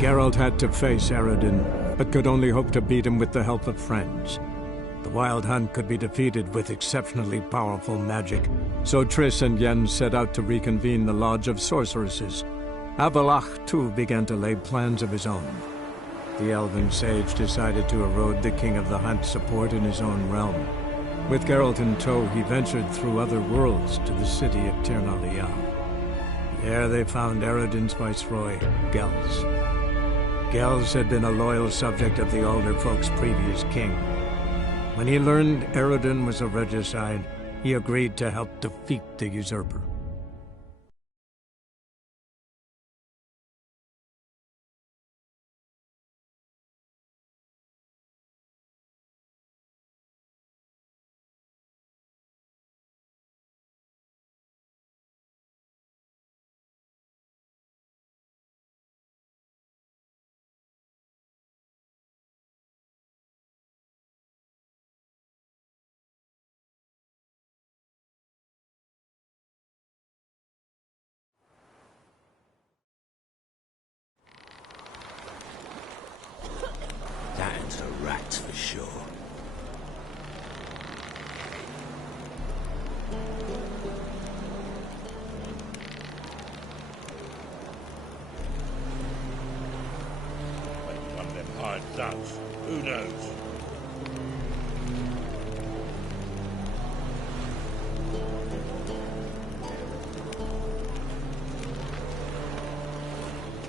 Geralt had to face Eredin, but could only hope to beat him with the help of friends. The Wild Hunt could be defeated with exceptionally powerful magic, so Triss and Yen set out to reconvene the Lodge of Sorceresses. Avallac'h, too, began to lay plans of his own. The elven sage decided to erode the King of the Hunt's support in his own realm. With Geralt in tow, he ventured through other worlds to the city of Tir na Lial. There they found Eredin's viceroy, Gels. Gels had been a loyal subject of the Alder Folk's previous king. When he learned Eredin was a regicide, he agreed to help defeat the usurper. That's a rat for sure. Maybe one of them hired ducks. Who knows?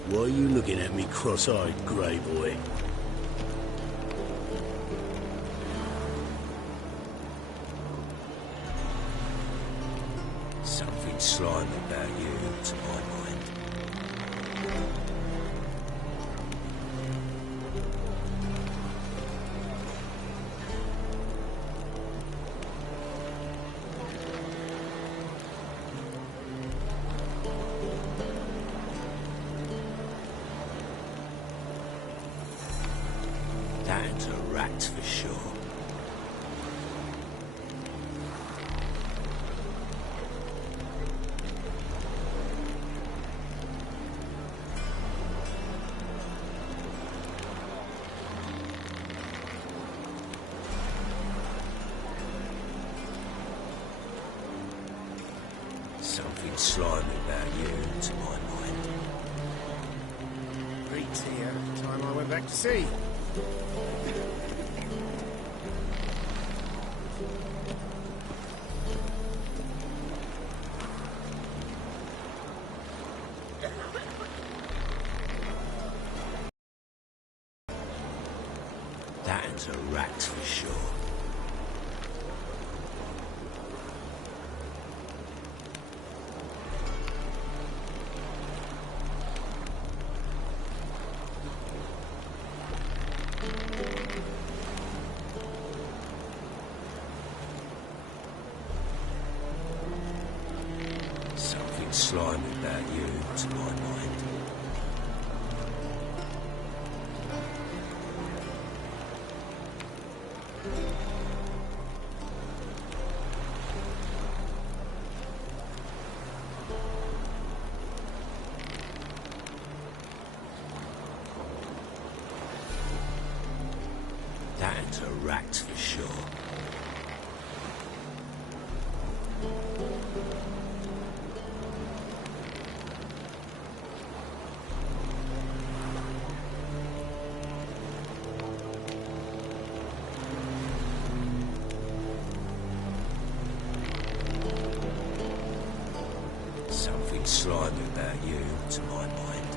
Why are you looking at me cross-eyed, grey boy? Something slimy about you, to my mind. That's a rat for sure. Something slimy about you, to my mind. Reed's here. Time I went back to sea. That's a rat for sure. Something slimy about you, to my mind. That's a rat for sure. Something slimy about you, to my mind.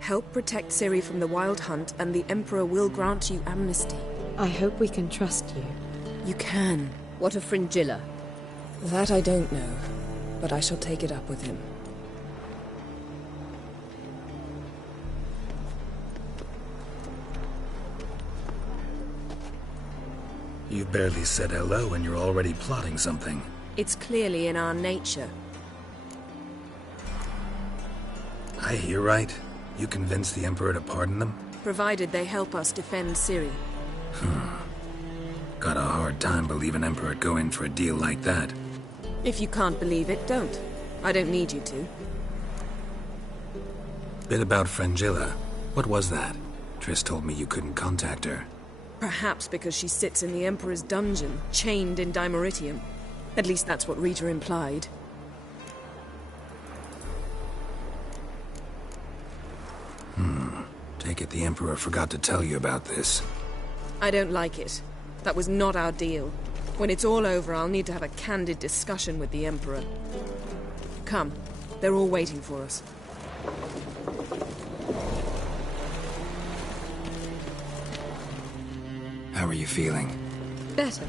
Help protect Ciri from the Wild Hunt, and the Emperor will grant you amnesty. I hope we can trust you. You can. What of Fringilla? That I don't know, but I shall take it up with him. You barely said hello and you're already plotting something. It's clearly in our nature. I hear right. You convinced the Emperor to pardon them? Provided they help us defend Ciri. Got a hard time believing Emperor'd go in for a deal like that. If you can't believe it, don't. I don't need you to. Bit about Frangilla. What was that? Triss told me you couldn't contact her. Perhaps because she sits in the Emperor's dungeon, chained in Dimeritium. At least that's what Rita implied. Take it the Emperor forgot to tell you about this. I don't like it. That was not our deal. When it's all over, I'll need to have a candid discussion with the Emperor. Come. They're all waiting for us. How are you feeling? Better,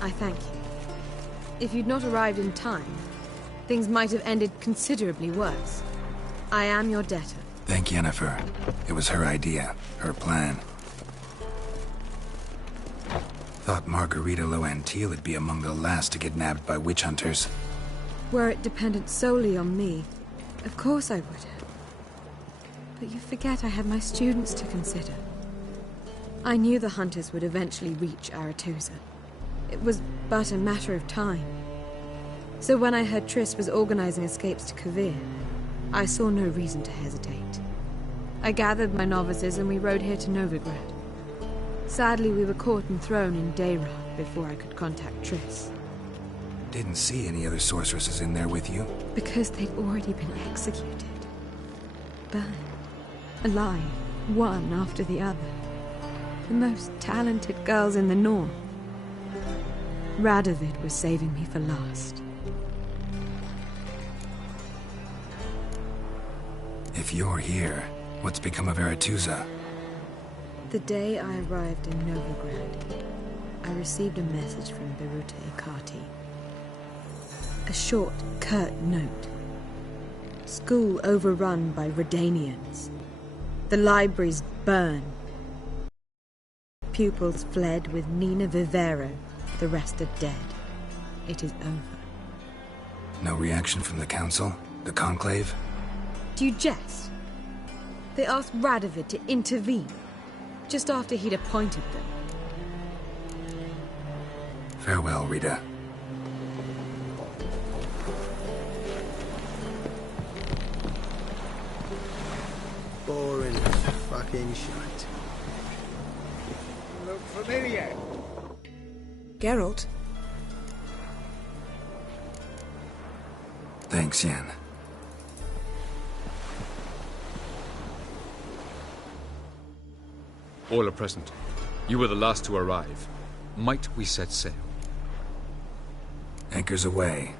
I thank you. If you'd not arrived in time, things might have ended considerably worse. I am your debtor. Thank Yennefer. It was her idea, her plan. Thought Margarita Loantille would be among the last to get nabbed by witch hunters. Were it dependent solely on me, of course I would have. But you forget I have my students to consider. I knew the hunters would eventually reach Aretusa. It was but a matter of time. So when I heard Triss was organizing escapes to Kovir, I saw no reason to hesitate. I gathered my novices and we rode here to Novigrad. Sadly, we were caught and thrown in Dayrah before I could contact Triss. Didn't see any other sorceresses in there with you? Because they'd already been executed. Burned. Alive, one after the other. The most talented girls in the North. Radovid was saving me for last. If you're here, what's become of Aretusa? The day I arrived in Novigrad, I received a message from Beruta Ikati. A short, curt note. School overrun by Redanians. The libraries burned. Pupils fled with Nina Vivero. The rest are dead. It is over. No reaction from the Council? The Conclave? Do you jest? They asked Radovid to intervene, just after he'd appointed them. Farewell, Rita. Boring fucking shite. Look familiar. Geralt? Thanks, Yen. All are present. You were the last to arrive. Might we set sail? Anchors away.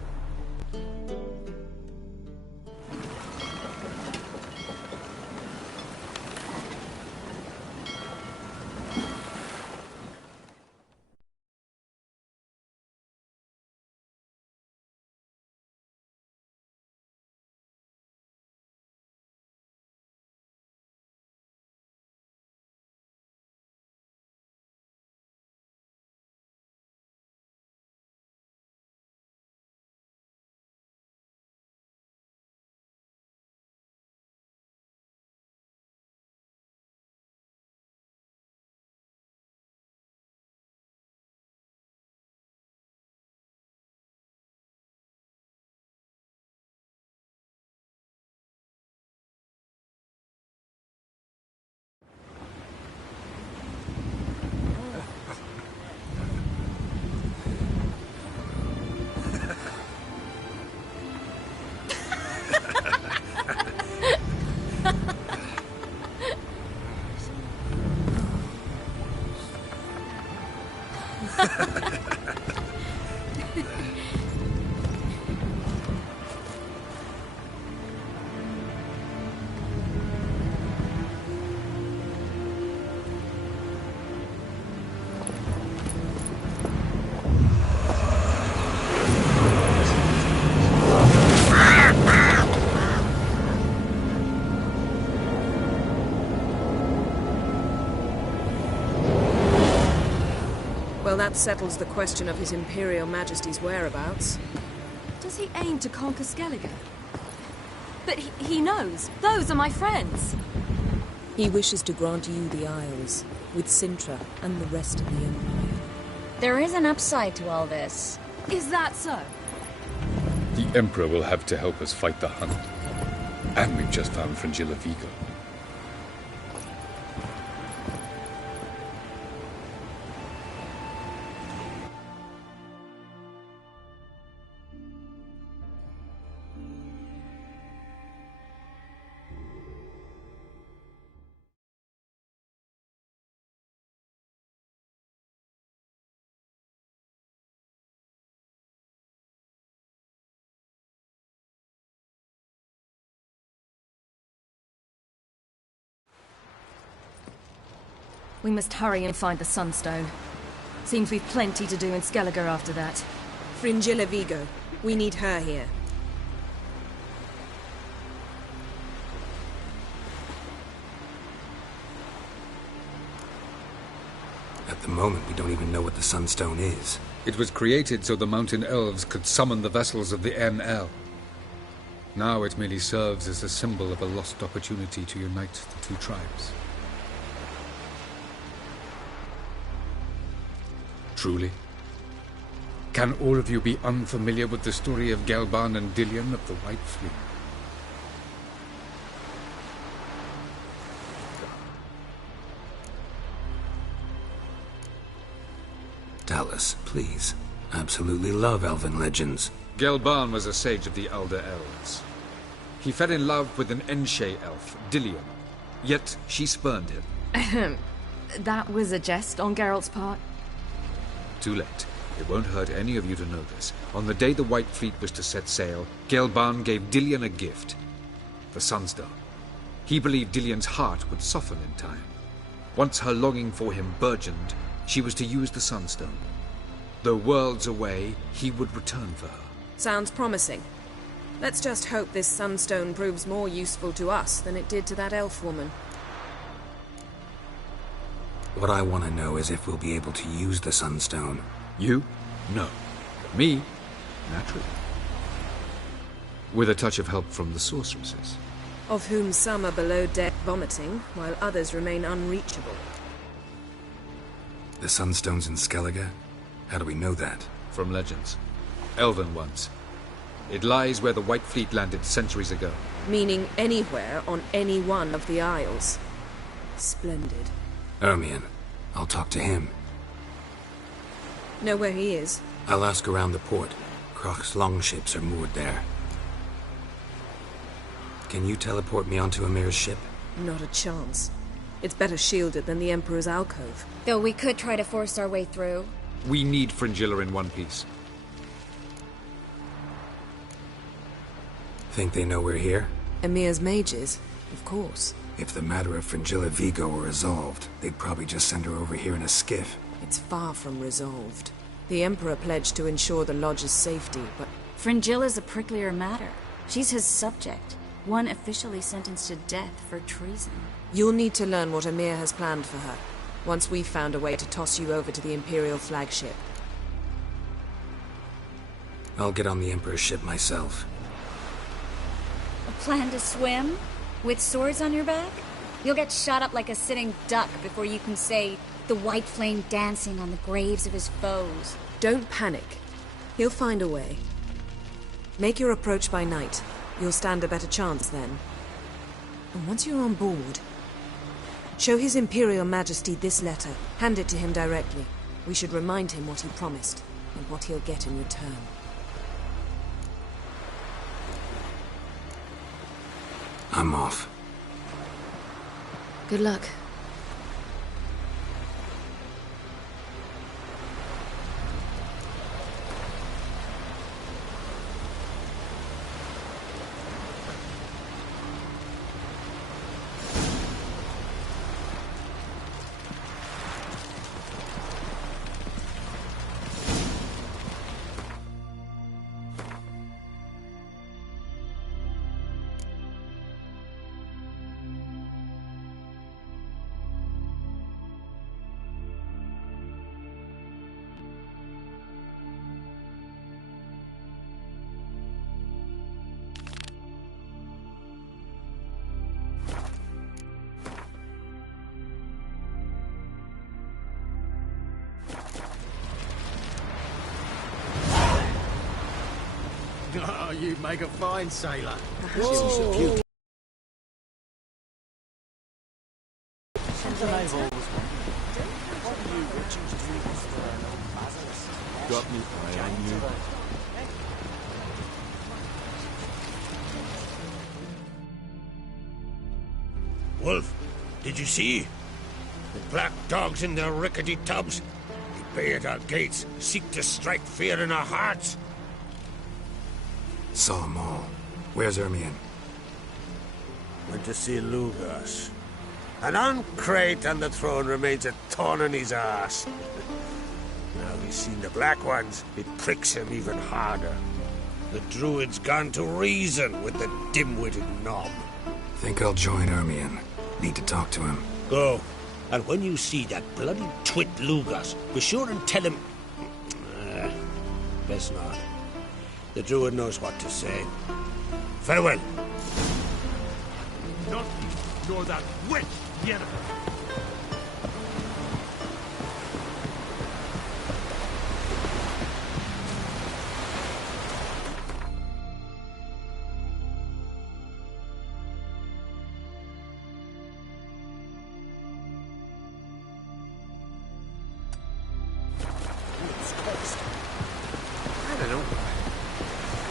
That settles the question of His Imperial Majesty's whereabouts. Does he aim to conquer Skellige? But he knows. Those are my friends. He wishes to grant you the Isles, with Cintra and the rest of the Empire. There is an upside to all this. Is that so? The Emperor will have to help us fight the Hunt. And we've just found Fringilla Vigo. We must hurry and find the Sunstone. Seems we've plenty to do in Skellige after that. Fringilla Vigo. We need her here. At the moment, we don't even know what the Sunstone is. It was created so the Mountain Elves could summon the vessels of the NL. Now it merely serves as a symbol of a lost opportunity to unite the two tribes. Truly? Can all of you be unfamiliar with the story of Gelban and Dillion of the White Fleet? Tell us, please. Absolutely love elven legends. Gelban was a sage of the Elder Elves. He fell in love with an Enshe elf, Dillion. Yet she spurned him. That was a jest on Geralt's part. Too late. It won't hurt any of you to know this. On the day the White Fleet was to set sail, Gelban gave Dillion a gift. The Sunstone. He believed Dillion's heart would soften in time. Once her longing for him burgeoned, she was to use the Sunstone. Though worlds away, he would return for her. Sounds promising. Let's just hope this Sunstone proves more useful to us than it did to that elf woman. What I want to know is if we'll be able to use the Sunstone. You? No. Me? Naturally. With a touch of help from the sorceresses. Of whom some are below deck vomiting, while others remain unreachable. The Sunstone's in Skellige? How do we know that? From legends. Elven ones. It lies where the White Fleet landed centuries ago. Meaning anywhere on any one of the Isles. Splendid. Ermion. I'll talk to him. Know where he is? I'll ask around the port. Croc's longships are moored there. Can you teleport me onto Amir's ship? Not a chance. It's better shielded than the Emperor's alcove. Though we could try to force our way through. We need Fringilla in one piece. Think they know we're here? Emir's mages, of course. If the matter of Fringilla Vigo were resolved, they'd probably just send her over here in a skiff. It's far from resolved. The Emperor pledged to ensure the Lodge's safety, but... Fringilla's a pricklier matter. She's his subject. One officially sentenced to death for treason. You'll need to learn what Emir has planned for her, once we've found a way to toss you over to the Imperial flagship. I'll get on the Emperor's ship myself. A plan to swim? With swords on your back? You'll get shot up like a sitting duck before you can say, the white flame dancing on the graves of his foes. Don't panic. He'll find a way. Make your approach by night. You'll stand a better chance then. And once you're on board, show His Imperial Majesty this letter. Hand it to him directly. We should remind him what he promised, and what he'll get in return. I'm off. Good luck. Oh, you make a fine sailor. Whoa. Got me eye on you. Wolf, did you see? The black dogs in their rickety tubs. They bay at our gates, seek to strike fear in our hearts. Saw them all. Where's Ermion? Went to see Lugas. An uncrate on the throne remains a thorn in his arse. Now he's seen the Black Ones, it pricks him even harder. The Druid's gone to reason with the dim-witted knob. Think I'll join Ermion. Need to talk to him. Go. And when you see that bloody twit Lugas, be sure and tell him... best not. The Druid knows what to say. Farewell. Not you, nor that witch, Yennefer. I don't know.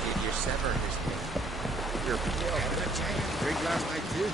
Did you sever his head? Your head of a giant drink last night too.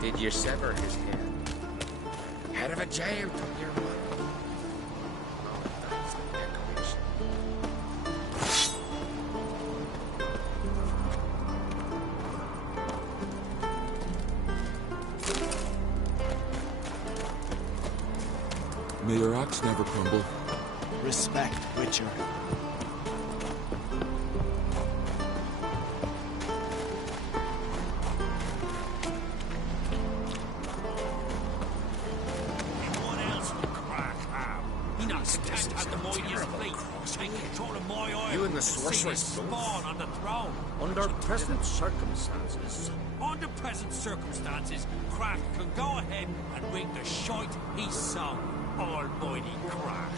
Did you sever his head? Head of a giant on your one. Oh, that's the decoration. May your axe never crumble. Respect, Witcher. You and the sorceress spawn on the throne. Under present circumstances. Under present circumstances, Crack can go ahead and ring the shite he's sown. Almighty Crack.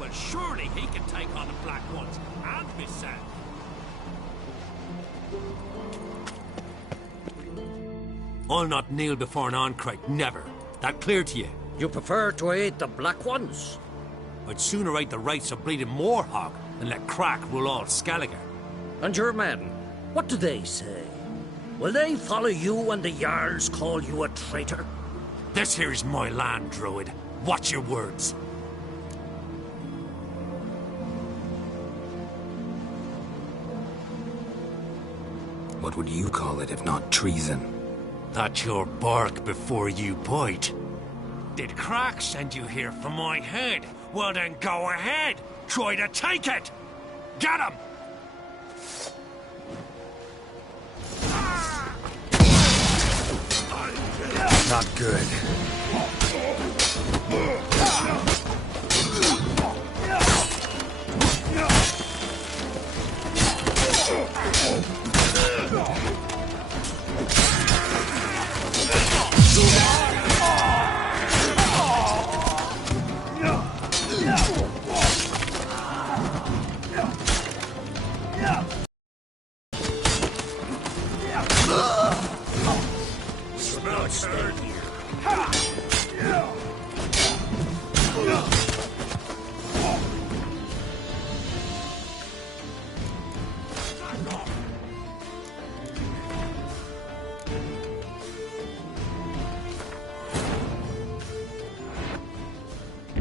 Well, surely he can take on the Black Ones and himself. I'll not kneel before an Ancrate, never. That clear to you? You prefer to aid the Black Ones? I'd sooner aid the rights of bleeding Morhog than let Crack rule all Skellige. And your men, what do they say? Will they follow you when the Jarls call you a traitor? This here is my land, Druid. Watch your words. What would you call it if not treason? That's your bark before you bite. Did Crack send you here for my head? Well then go ahead! Try to take it! Get him! Not good.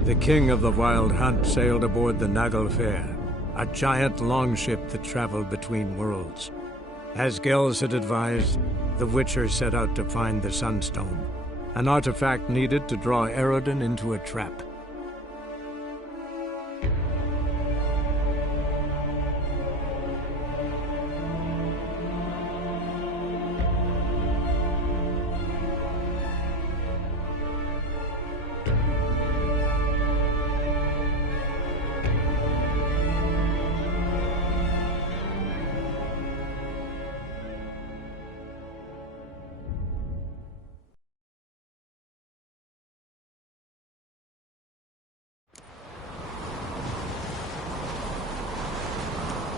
The king of the Wild Hunt sailed aboard the Naglfar, a giant longship that traveled between worlds. As Gels had advised, the Witcher set out to find the Sunstone, an artifact needed to draw Eredin into a trap.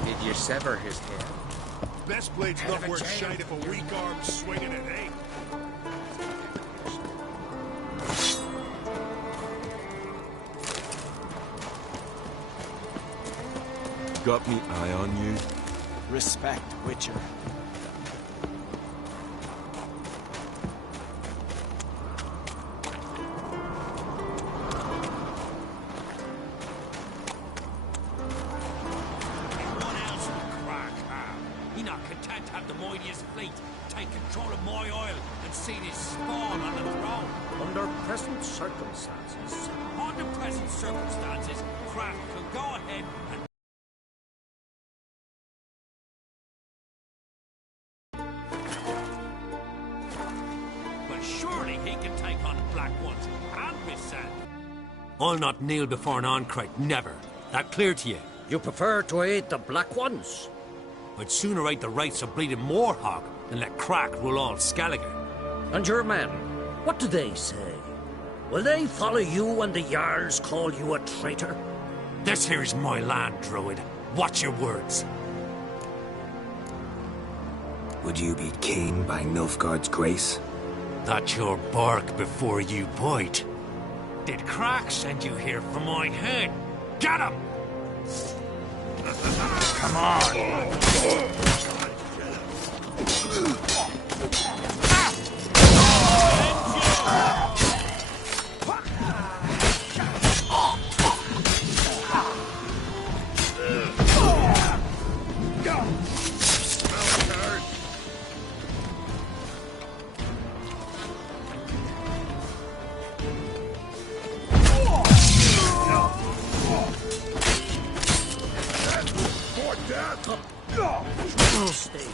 Did you sever his head? Best blade's not worth shite if a weak arm's swinging it, eh? Got me eye on you? Respect, Witcher. Circumstances, Crack could go ahead and... Well, surely he can take on Black Ones and Miss Sand. I'll not kneel before an Ahn'Craith, never. That clear to you? You prefer to aid the Black Ones? I'd sooner aid the rights of bleeding Morhog than let Crack rule all Skellige. And your men, what do they say? Will they follow you when the Jarls call you a traitor? This here is my land, Druid. Watch your words. Would you be king by Nilfgaard's grace? That's your bark before you bite. Did Crack send you here for my head? Get him! Come on! Stay.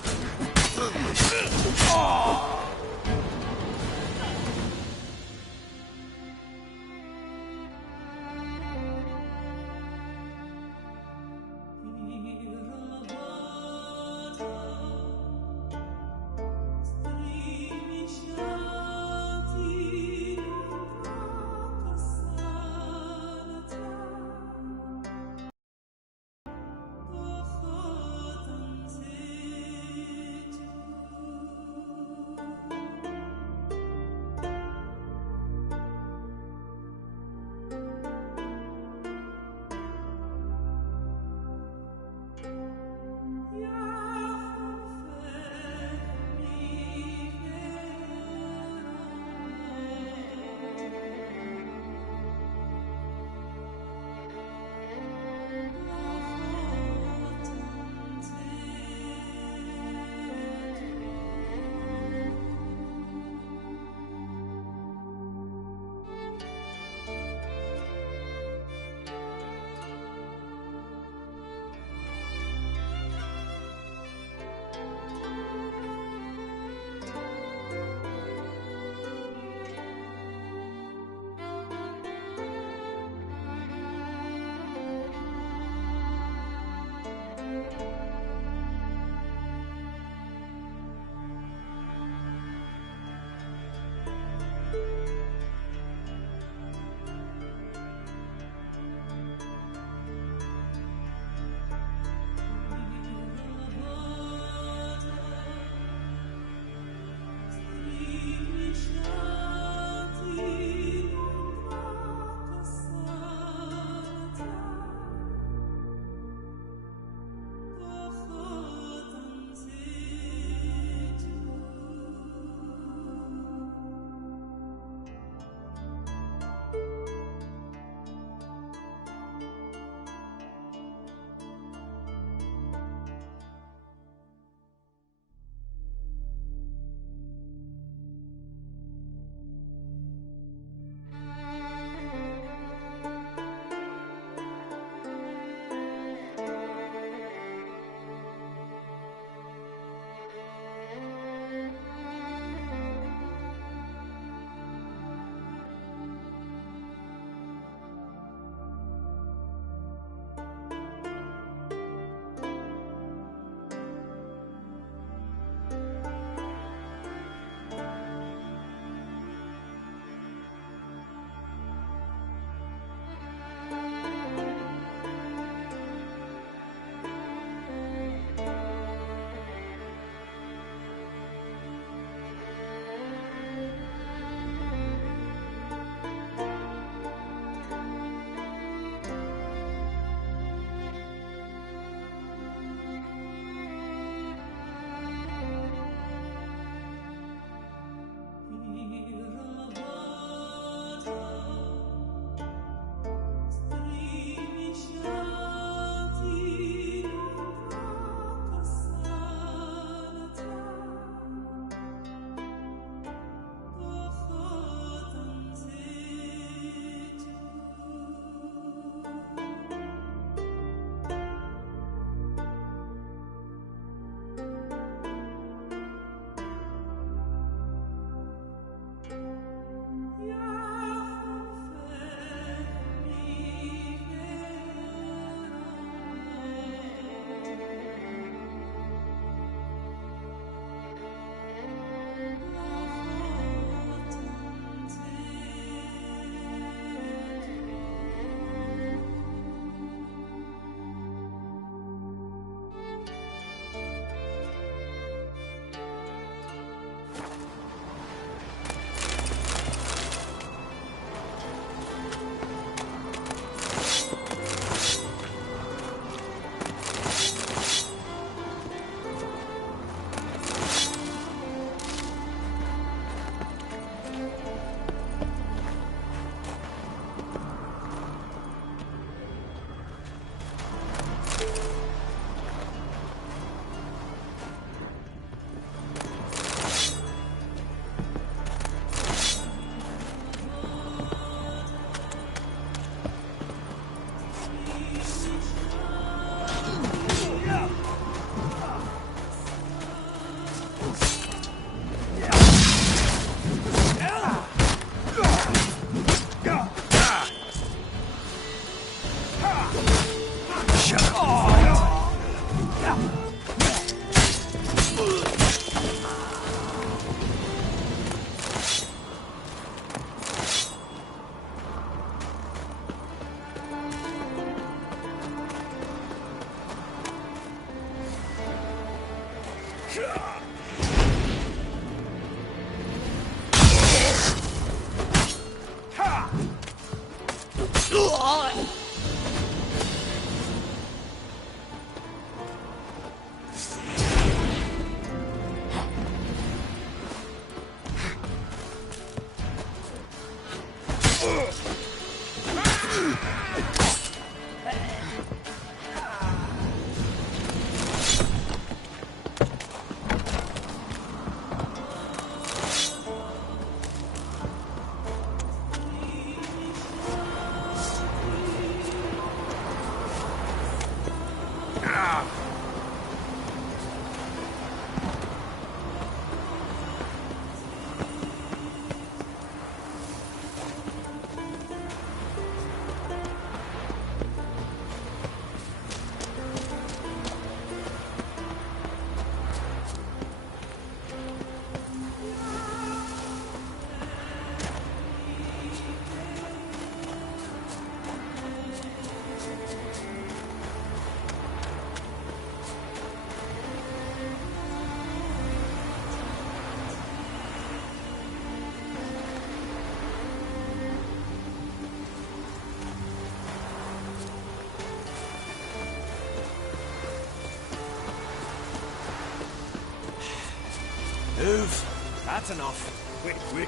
That's enough. Quick, quick.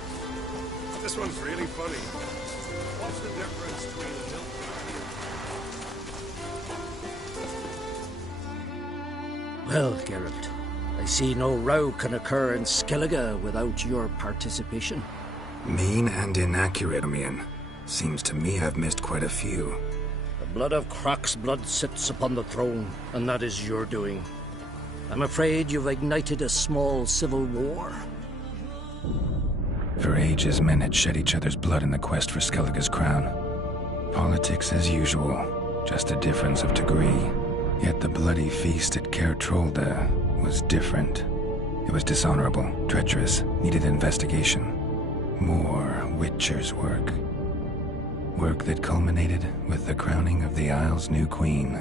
This one's really funny. What's the difference between a milk Well, Geralt, I see no row can occur in Skellige without your participation. Mean and inaccurate, Ermion. Seems to me I've missed quite a few. The blood of Crach's blood sits upon the throne, and that is your doing. I'm afraid you've ignited a small civil war. For ages, men had shed each other's blood in the quest for Skellige's crown. Politics as usual, just a difference of degree. Yet the bloody feast at Caer Trolda was different. It was dishonorable, treacherous, needed investigation. More Witcher's work. Work that culminated with the crowning of the Isle's new queen.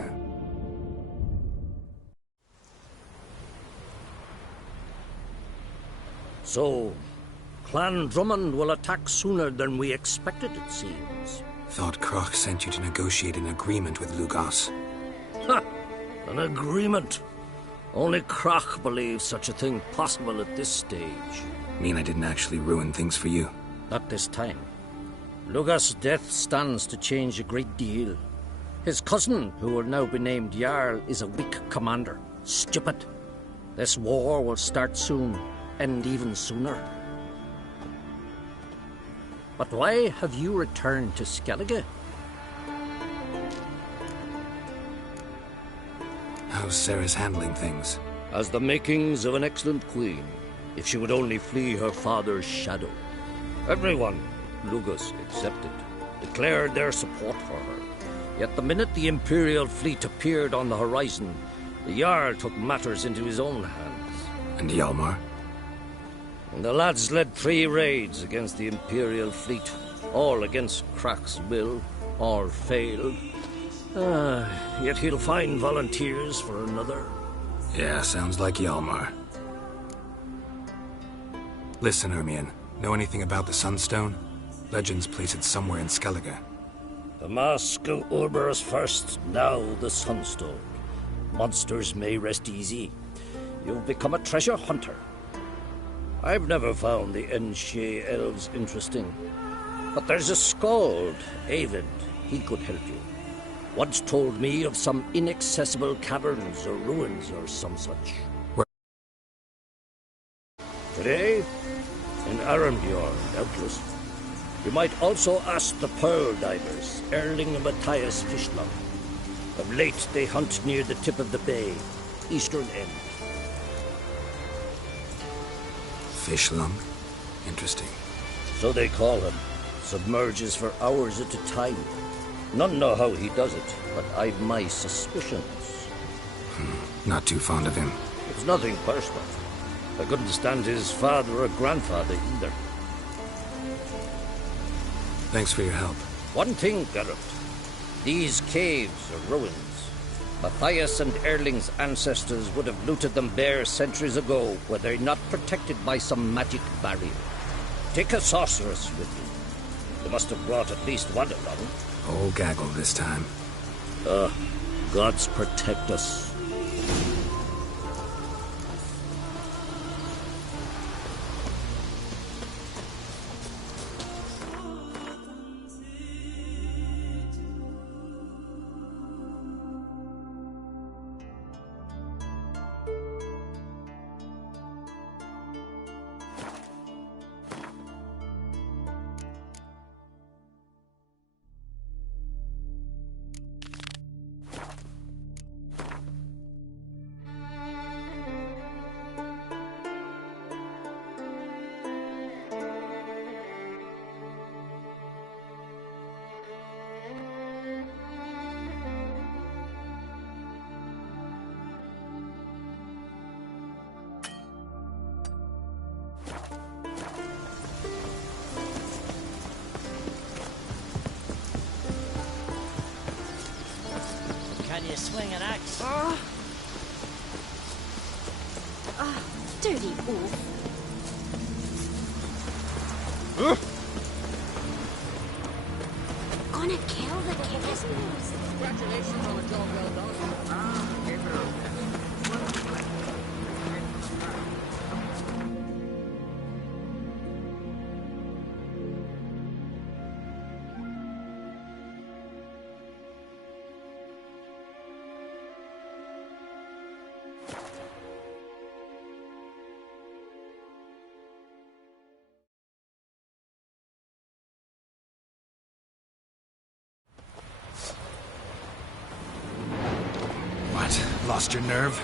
So, Clan Drummond will attack sooner than we expected, it seems. Thought Crach sent you to negotiate an agreement with Lugos. Ha! An agreement? Only Crach believes such a thing possible at this stage. Mean I didn't actually ruin things for you? Not this time. Lugos' death stands to change a great deal. His cousin, who will now be named Jarl, is a weak commander. Stupid. This war will start soon, end even sooner. But why have you returned to Skellige? How's Sarah's handling things? As the makings of an excellent queen, if she would only flee her father's shadow. Everyone, Lugos excepted, declared their support for her. Yet the minute the Imperial fleet appeared on the horizon, the Jarl took matters into his own hands. And Hjalmar? And the lads led 3 raids against the Imperial fleet, all against Crach's will, all failed. Yet he'll find volunteers for another. Yeah, sounds like Hjalmar. Listen, Ermion, know anything about the Sunstone? Legends place it somewhere in Skellige. The Mask of Urberus first, now the Sunstone. Monsters may rest easy. You've become a treasure hunter. I've never found the Enshe elves interesting. But there's a skald, Avid. He could help you. Once told me of some inaccessible caverns or ruins or some such. Where? Today? In Aramdjorn, doubtless. You might also ask the Pearl Divers, Erling and Matthias Fishlung. Of late, they hunt near the tip of the bay, eastern end. Fishlung? Interesting. So they call him. Submerges for hours at a time. None know how he does it, but I've my suspicions. Not too fond of him. It's nothing personal. I couldn't stand his father or grandfather either. Thanks for your help. One thing, Geralt. These caves are ruins. Matthias and Erling's ancestors would have looted them bare centuries ago were they not protected by some magic barrier. Take a sorceress with you. They must have brought at least one along. Old gaggle this time. Gods protect us. Can you swing an axe? Dirty wolf. Gonna kill the cat? Congratulations on a job well done. Lost your nerve?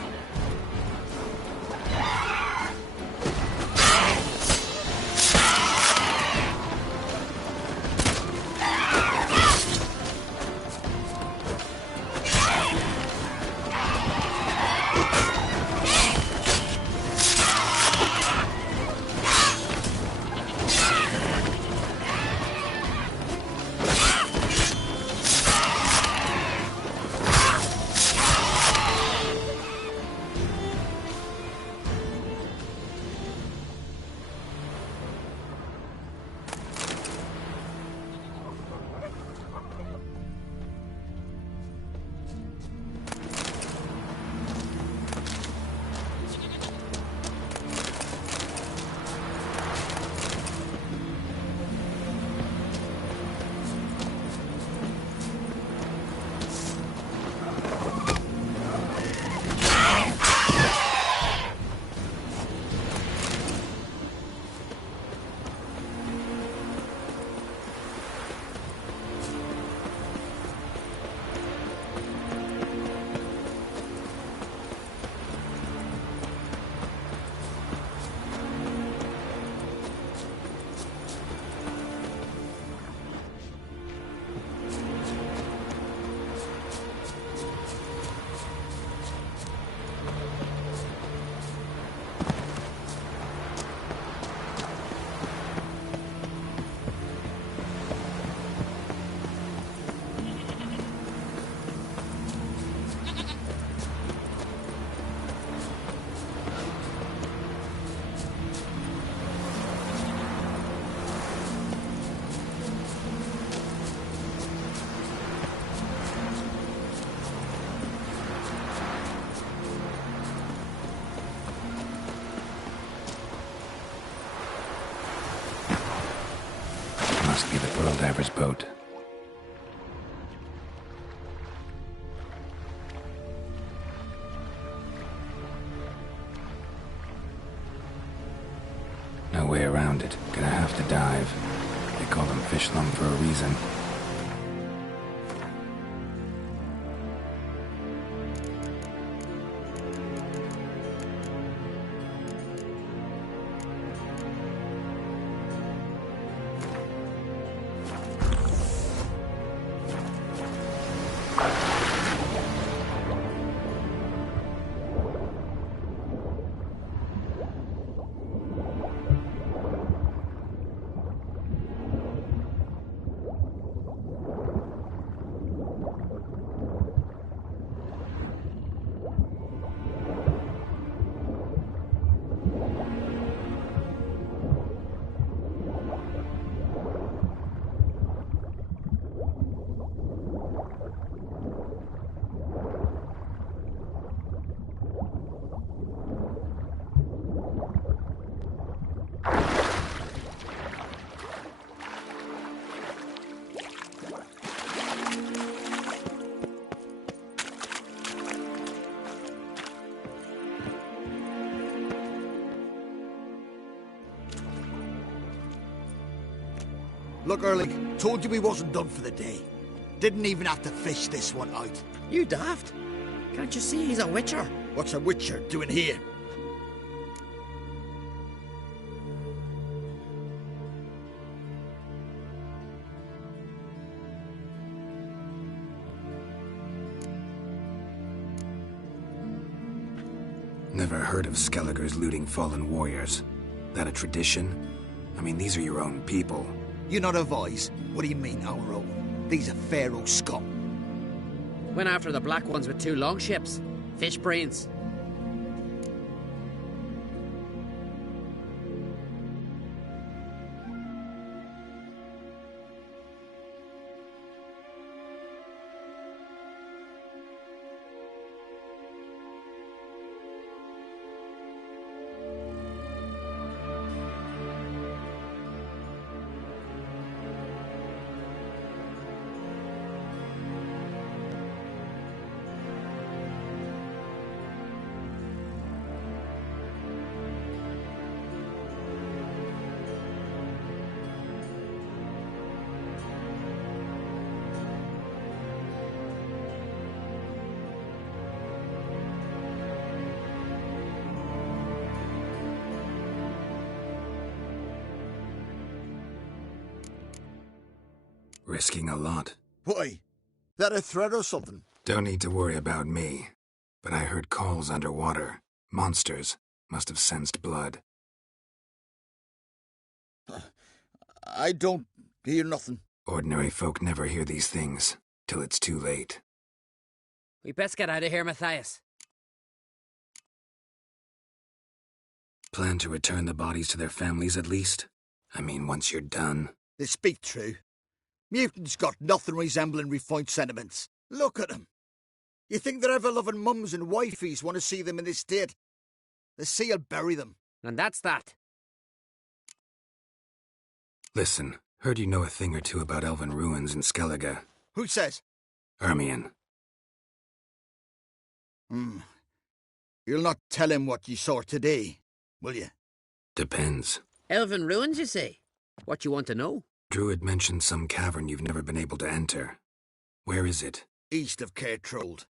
Must be the Pearl Diver's boat. No way around it. Gonna have to dive. They call them fish lung for a reason. Look, Erling, told you we wasn't done for the day. Didn't even have to fish this one out. You daft? Can't you see he's a witcher? What's a witcher doing here? Never heard of Skelligers looting fallen warriors. That a tradition? I mean, these are your own people. You're not a voice. What do you mean, our own? These are Pharaoh scum. Went after the black ones with 2 longships. Fish brains. Risking a lot. Why? That a threat or something? Don't need to worry about me. But I heard calls underwater. Monsters must have sensed blood. I don't hear nothing. Ordinary folk never hear these things, till it's too late. We best get out of here, Matthias. Plan to return the bodies to their families at least? I mean, once you're done. They speak true. Mutants got nothing resembling refined sentiments. Look at them. You think their ever-loving mums and wifeys want to see them in this state? The sea will bury them. And that's that. Listen, heard you know a thing or two about elven ruins in Skellige. Who says? Ermion. You'll not tell him what you saw today, will you? Depends. Elven ruins, you say? What you want to know? Druid mentioned some cavern you've never been able to enter. Where is it? East of Cairtrold.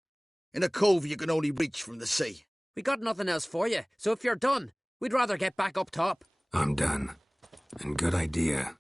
In a cove you can only reach from the sea. We got nothing else for you, so if you're done, we'd rather get back up top. I'm done. And good idea.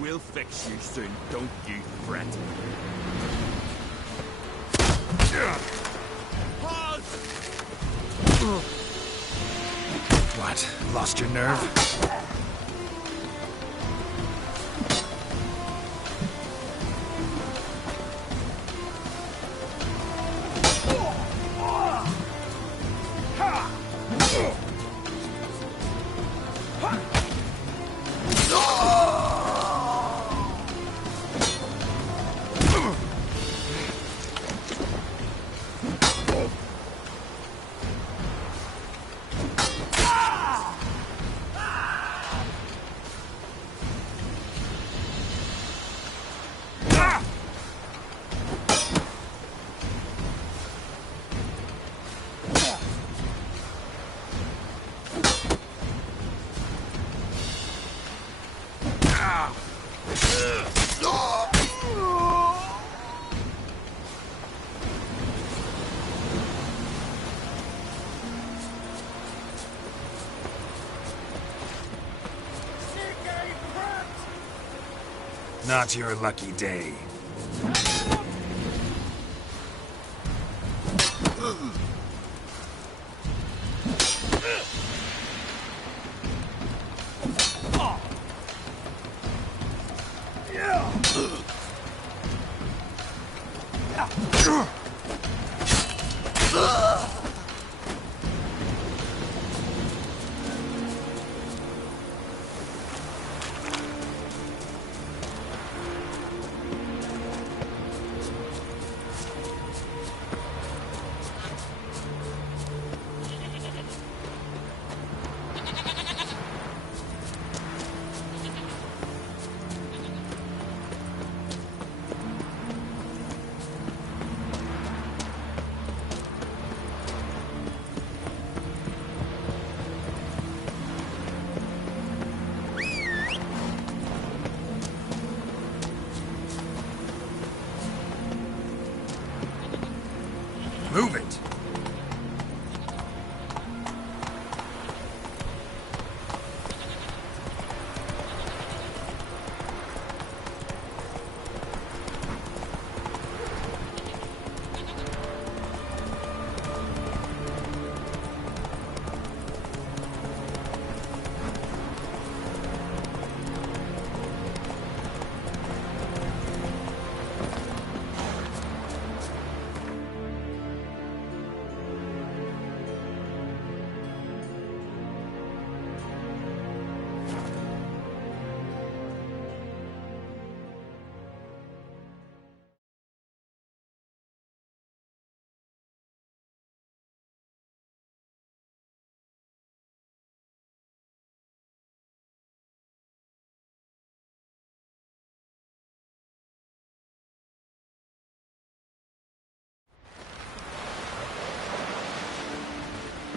We'll fix you soon, don't you fret. Pause! What? Lost your nerve? Not your lucky day. Move it!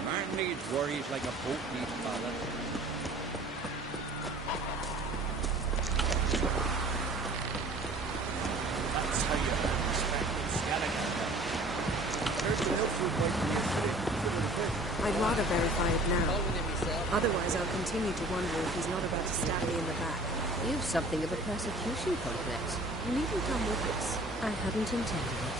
Man needs worries like a boat needs ballast. That's how you respect Skellige. There's no food waiting here. I'd rather verify it now. Otherwise, I'll continue to wonder if he's not about to stab me in the back. You've something of a persecution complex. You needn't come with us. I hadn't intended it.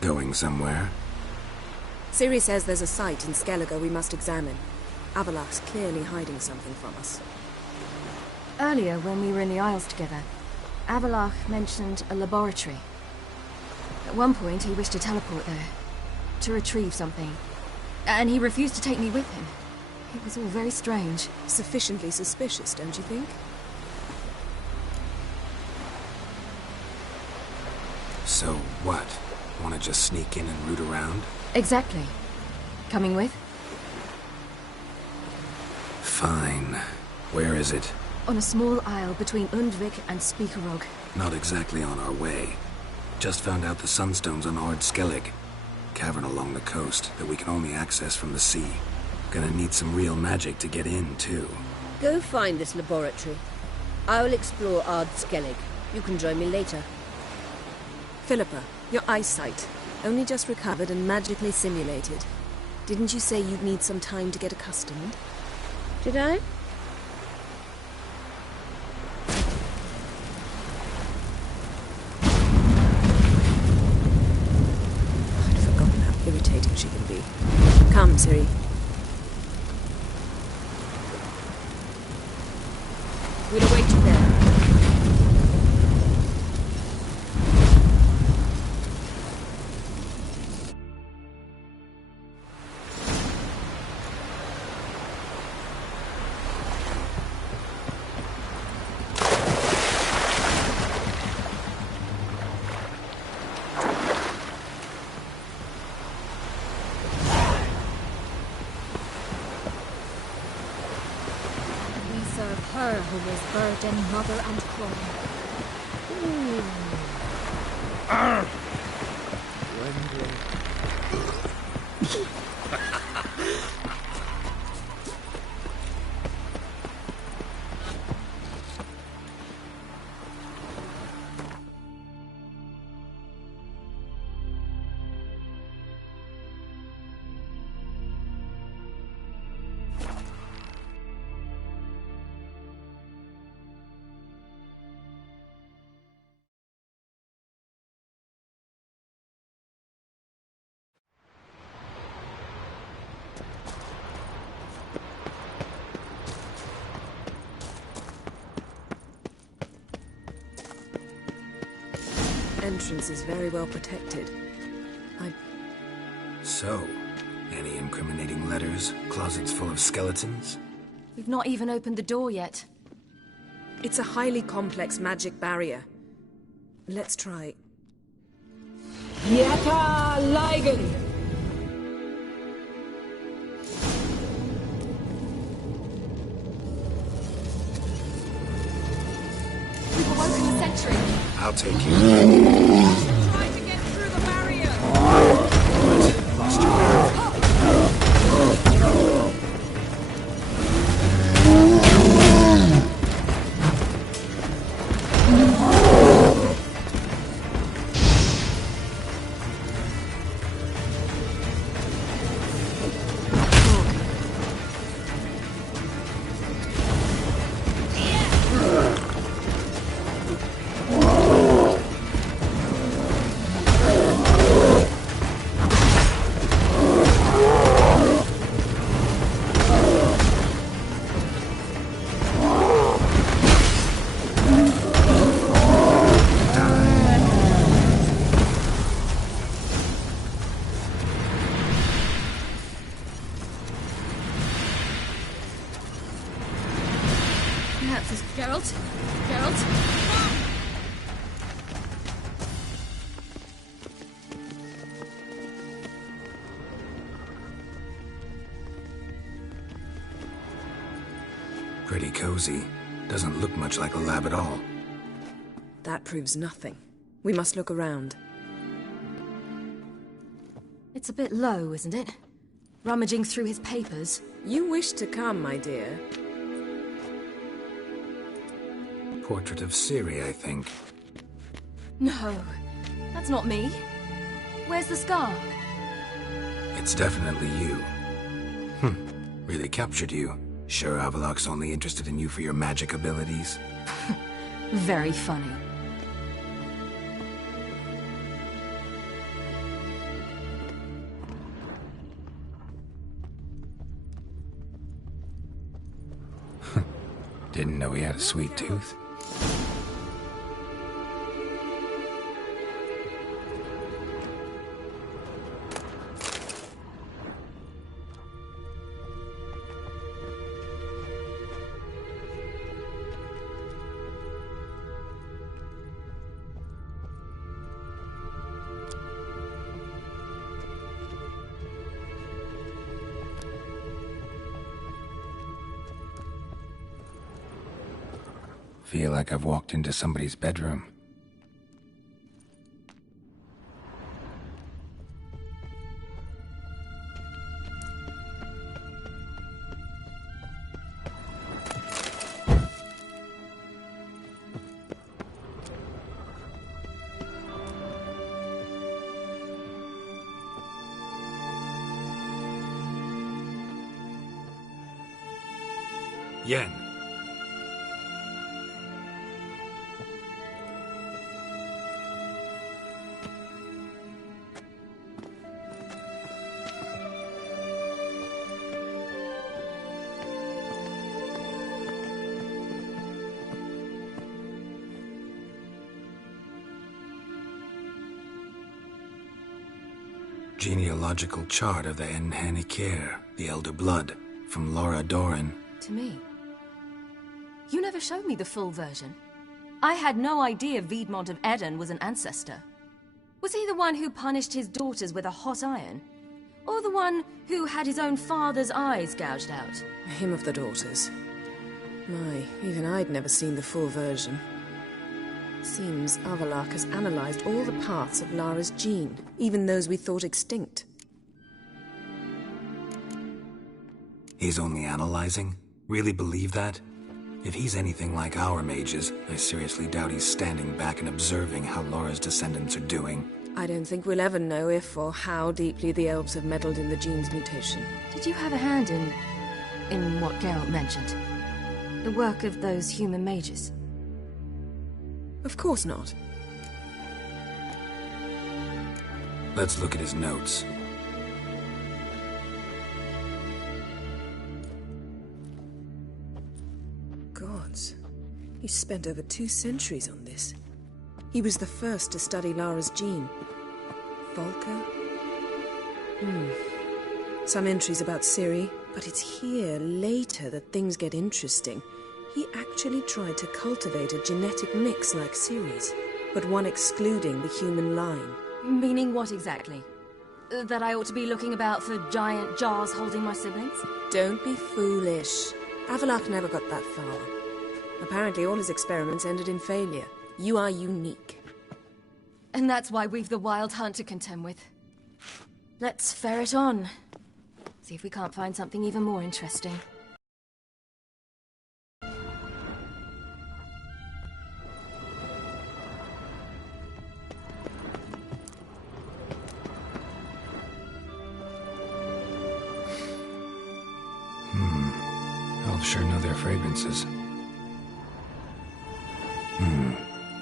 Going somewhere? Ciri says there's a site in Skellige we must examine. Avalach's clearly hiding something from us. Earlier, when we were in the Isles together, Avalach mentioned a laboratory. At one point, he wished to teleport there, to retrieve something. And he refused to take me with him. It was all very strange. Sufficiently suspicious, don't you think? So what? Want to just sneak in and root around? Exactly. Coming with? Fine. Where is it? On a small isle between Undvik and Spikerog. Not exactly on our way. Just found out the sunstone's on Ard Skellig. Cavern along the coast that we can only access from the sea. Gonna need some real magic to get in, too. Go find this laboratory. I will explore Ard Skellig. You can join me later. Philippa, your eyesight. Only just recovered and magically simulated. Didn't you say you'd need some time to get accustomed? Did I? I'd forgotten how irritating she can be. Come, Ciri. We'll await you there. her who was virgin, mother, and crown. Entrance is very well protected. So, any incriminating letters? Closets full of skeletons? We've not even opened the door yet. It's a highly complex magic barrier. Let's try. Yata Ligen! We've awoken the sentry. I'll take you. Trying to get through the barrier. Lost your nerve. Geralt? Geralt? Pretty cozy. Doesn't look much like a lab at all. That proves nothing. We must look around. It's a bit low, isn't it? Rummaging through his papers. You wish to come, my dear. Portrait of Ciri, I think. No, that's not me. Where's the scar? It's definitely you. Really captured you. Sure Avallac'h's only interested in you for your magic abilities? Very funny. Didn't know he had a sweet tooth. Feel like I've walked into somebody's bedroom. Yen. Genealogical chart of the Enhanikir, the Elder Blood, from Laura Doran. To me. You never showed me the full version. I had no idea Viedmont of Eden was an ancestor. Was he the one who punished his daughters with a hot iron? Or the one who had his own father's eyes gouged out? Him of the daughters. My, even I'd never seen the full version. Seems Avallac'h has analyzed all the parts of Lara's gene, even those we thought extinct. He's only analyzing? Really believe that? If he's anything like our mages, I seriously doubt he's standing back and observing how Lara's descendants are doing. I don't think we'll ever know if or how deeply the elves have meddled in the gene's mutation. Did you have a hand in what Geralt mentioned? The work of those human mages? Of course not. Let's look at his notes. Gods. He spent over 2 centuries on this. He was the first to study Lara's gene. Volker? Some entries about Ciri, but it's here, later, that things get interesting. He actually tried to cultivate a genetic mix like Ciri's, but one excluding the human line. Meaning what exactly? That I ought to be looking about for giant jars holding my siblings? Don't be foolish. Avallac'h never got that far. Apparently all his experiments ended in failure. You are unique. And that's why we've the Wild Hunt to contend with. Let's ferret on. See if we can't find something even more interesting. Elves sure know their fragrances.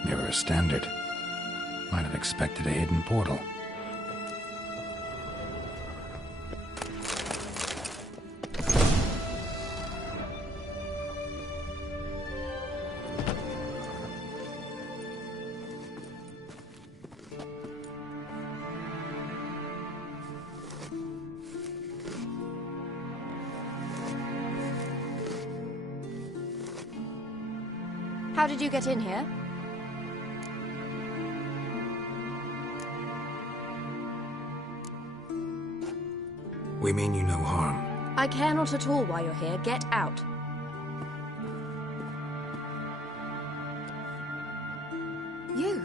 Mirror standard. Might have expected a hidden portal. How did you get in here? We mean you no harm. I care not at all why you're here. Get out. You.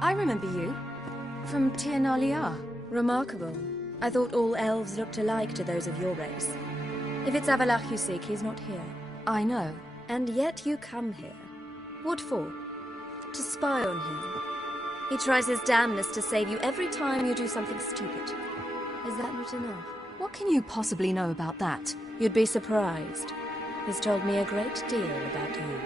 I remember you. From Tir na Liar. Remarkable. I thought all elves looked alike to those of your race. If it's Avallac'h you seek, he's not here. I know. And yet you come here. What for? To spy on him. He tries his damnedest to save you every time you do something stupid. Is that not enough? What can you possibly know about that? You'd be surprised. He's told me a great deal about you.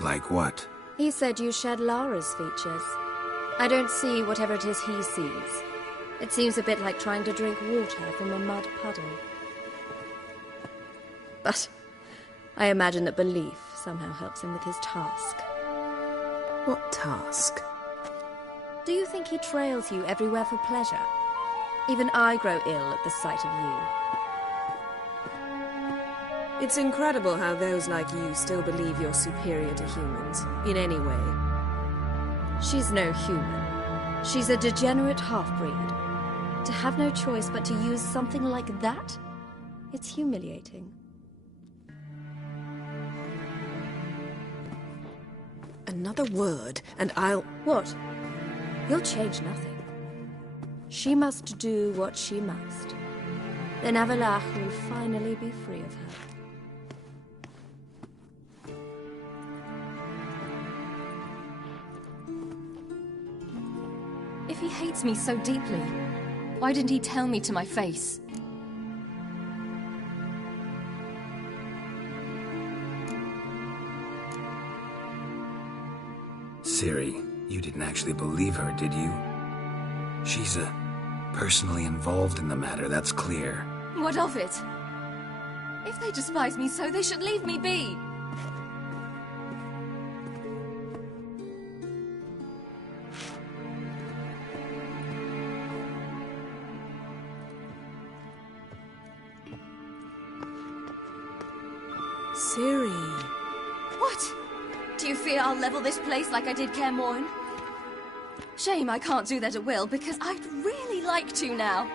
Like what? He said you shared Lara's features. I don't see whatever it is he sees. It seems a bit like trying to drink water from a mud puddle. But I imagine that belief somehow helps him with his task. What task? Do you think he trails you everywhere for pleasure? Even I grow ill at the sight of you. It's incredible how those like you still believe you're superior to humans, in any way. She's no human. She's a degenerate half-breed. To have no choice but to use something like that? It's humiliating. Another word, and I'll... What? You'll change nothing. She must do what she must. Then Avallac'h will finally be free of her. If he hates me so deeply, why didn't he tell me to my face? Ciri, you didn't actually believe her, did you? She's personally involved in the matter, that's clear. What of it? If they despise me so, they should leave me be. Ciri. What? Do you fear I'll level this place like I did Kaer Morhen? Shame I can't do that at will, because I'd really like to now.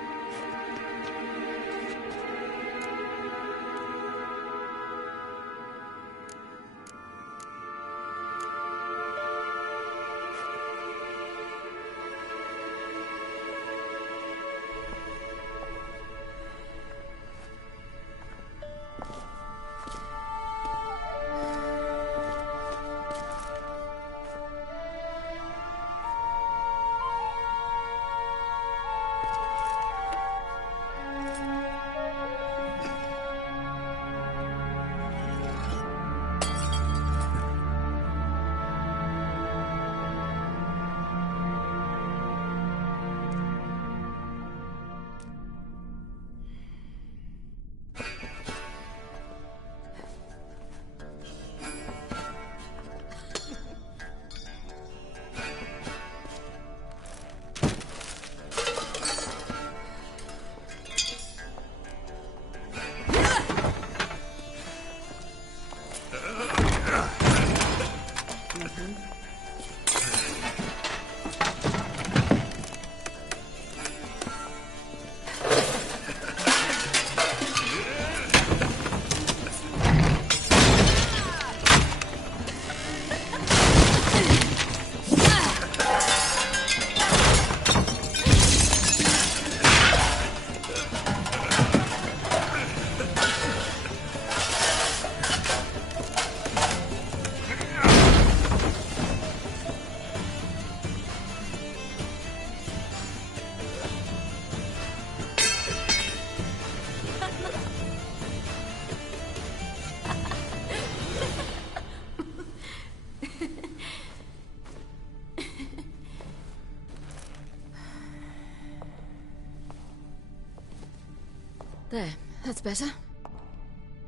There, that's better.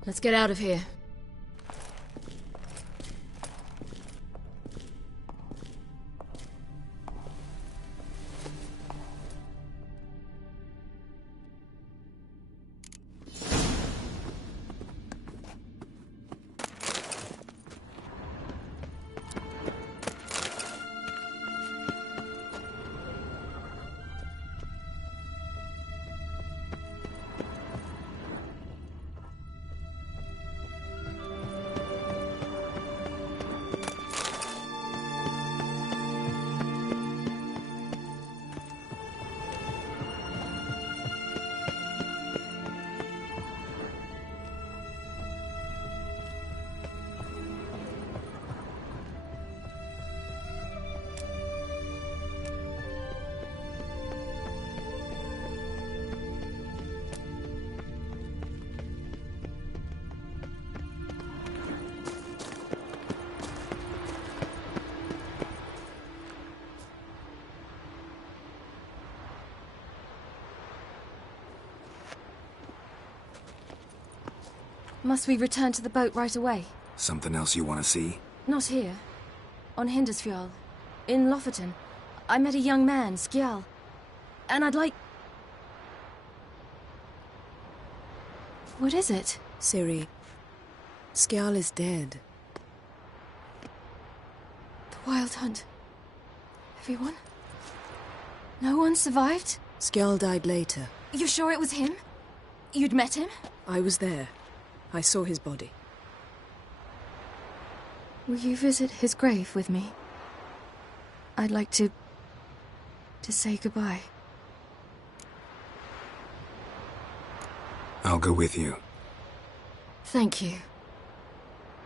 Let's get out of here. Must we return to the boat right away? Something else you want to see? Not here. On Hindersfjall. In Lofoten. I met a young man, Skjal. And I'd like... What is it? Ciri, Skjal is dead. The Wild Hunt. Everyone? No one survived? Skjal died later. You sure it was him? You'd met him? I was there. I saw his body. Will you visit his grave with me? I'd like to say goodbye. I'll go with you. Thank you.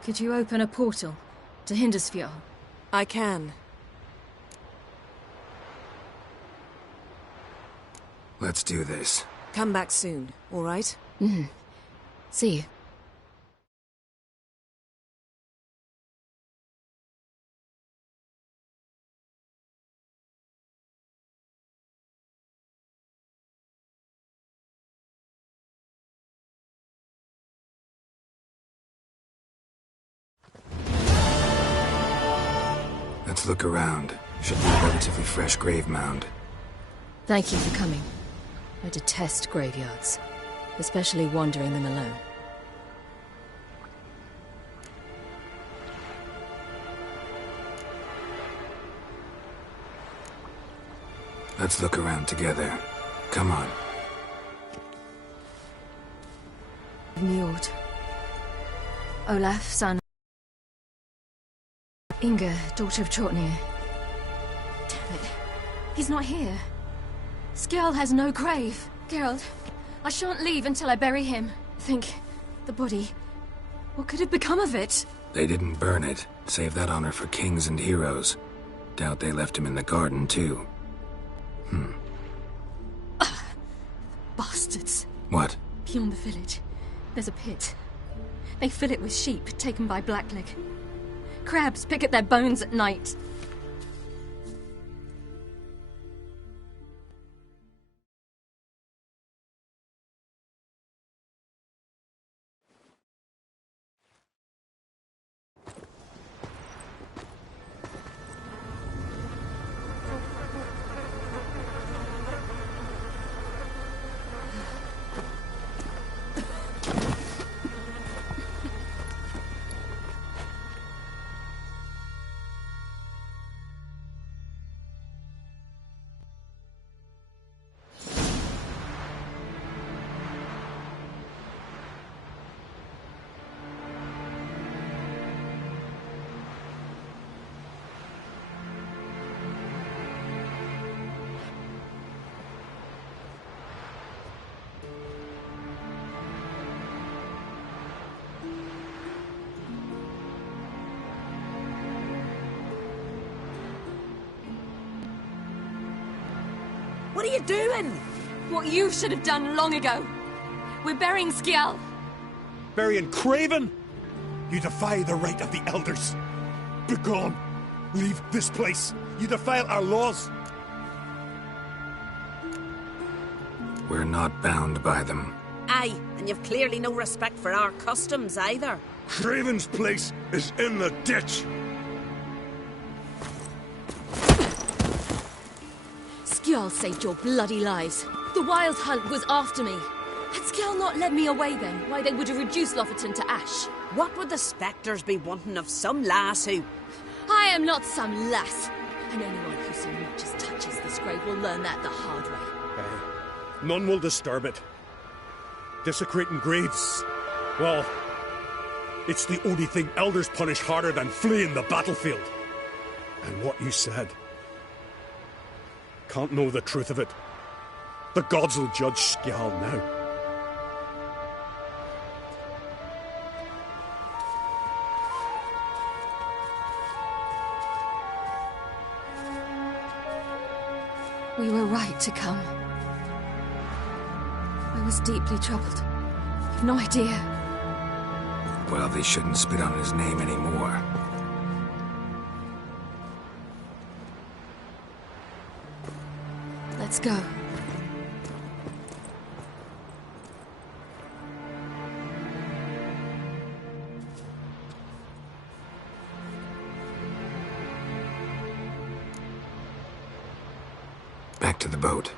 Could you open a portal to Hindersfjall? I can. Let's do this. Come back soon, all right? See you. Let's look around. Should be a relatively fresh grave mound. Thank you for coming. I detest graveyards, especially wandering them alone. Let's look around together. Come on. Njord. Olaf, son. Inga, daughter of Trotnir. Damn it. He's not here. Skjal has no grave. Geralt, I shan't leave until I bury him. Think, the body. What could have become of it? They didn't burn it. Save that honor for kings and heroes. Doubt they left him in the garden, too. Bastards. What? Beyond the village, there's a pit. They fill it with sheep taken by Blackleg. Crabs pick at their bones at night. What are you doing? What you should have done long ago. We're burying Skjal. Burying Craven? You defy the right of the elders. Begone. Leave this place. You defile our laws. We're not bound by them. Aye, and you've clearly no respect for our customs either. Craven's place is in the ditch. Skjall saved your bloody lives. The Wild Hunt was after me. Had Skjall not led me away then, why they would have reduced Lofoten to ash. What would the spectres be wanting of some lass who... I am not some lass. And anyone who so much as touches this grave will learn that the hard way. None will disturb it. Desecrating graves, well, it's the only thing elders punish harder than fleeing the battlefield. And what you said, can't know the truth of it. The gods will judge Skjall now. We were right to come. I was deeply troubled. You've no idea. Well, they shouldn't spit on his name anymore. Let's go. Back to the boat.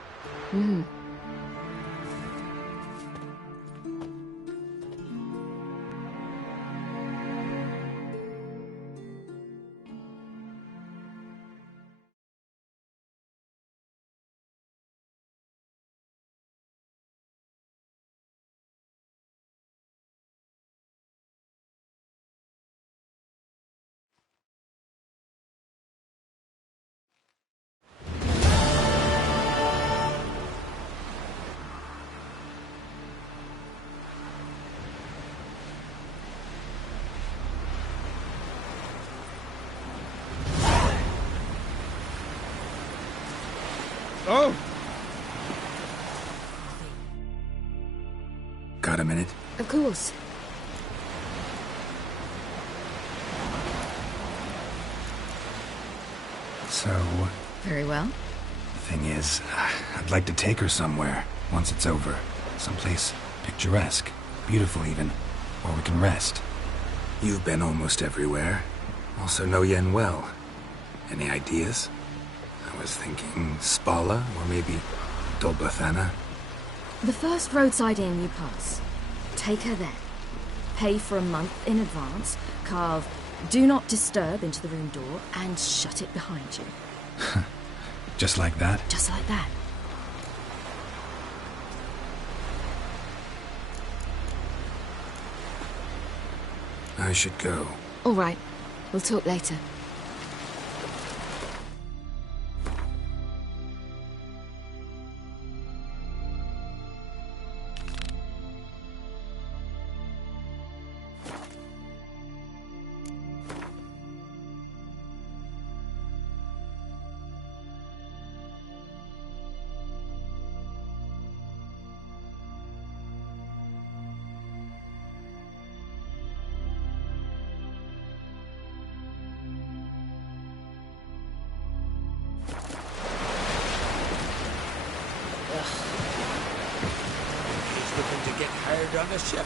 Oh! Got a minute? Of course. So... Very well. The thing is, I'd like to take her somewhere, once it's over. Someplace picturesque, beautiful even, where we can rest. You've been almost everywhere. Also know Yen well. Any ideas? I was thinking Spala, or maybe Dolbathana. The first roadside inn you pass. Take her there. Pay for a month in advance, carve "Do Not Disturb" into the room door, and shut it behind you. Just like that? Just like that. I should go. All right. We'll talk later. He's looking to get hired on a ship.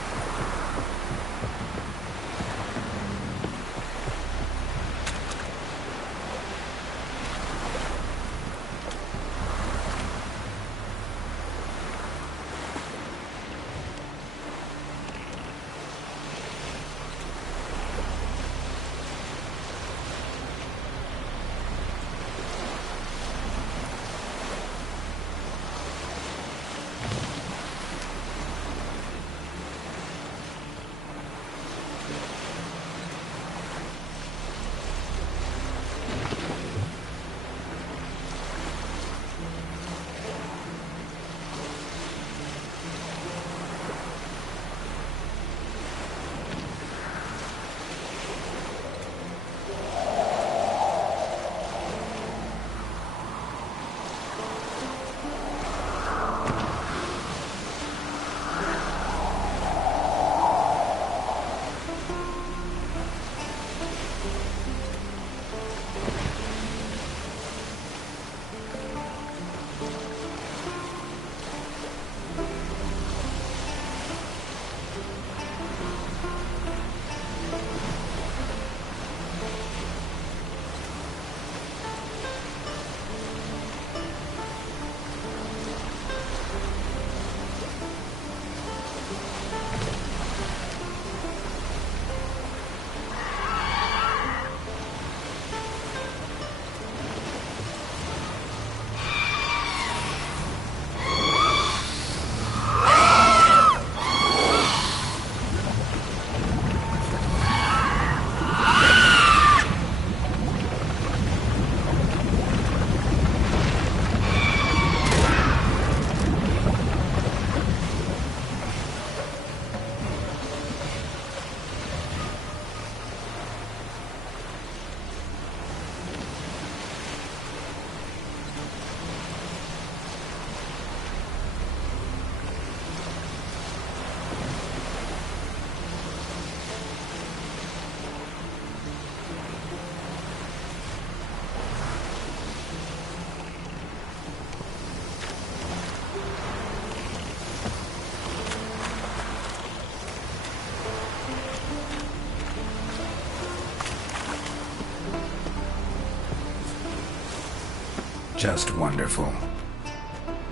Just wonderful.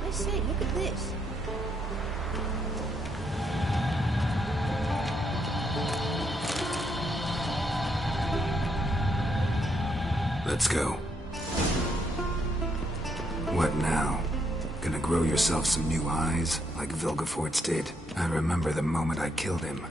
I say, look at this. Let's go. What now? Gonna grow yourself some new eyes, like Vilgefortz did? I remember the moment I killed him.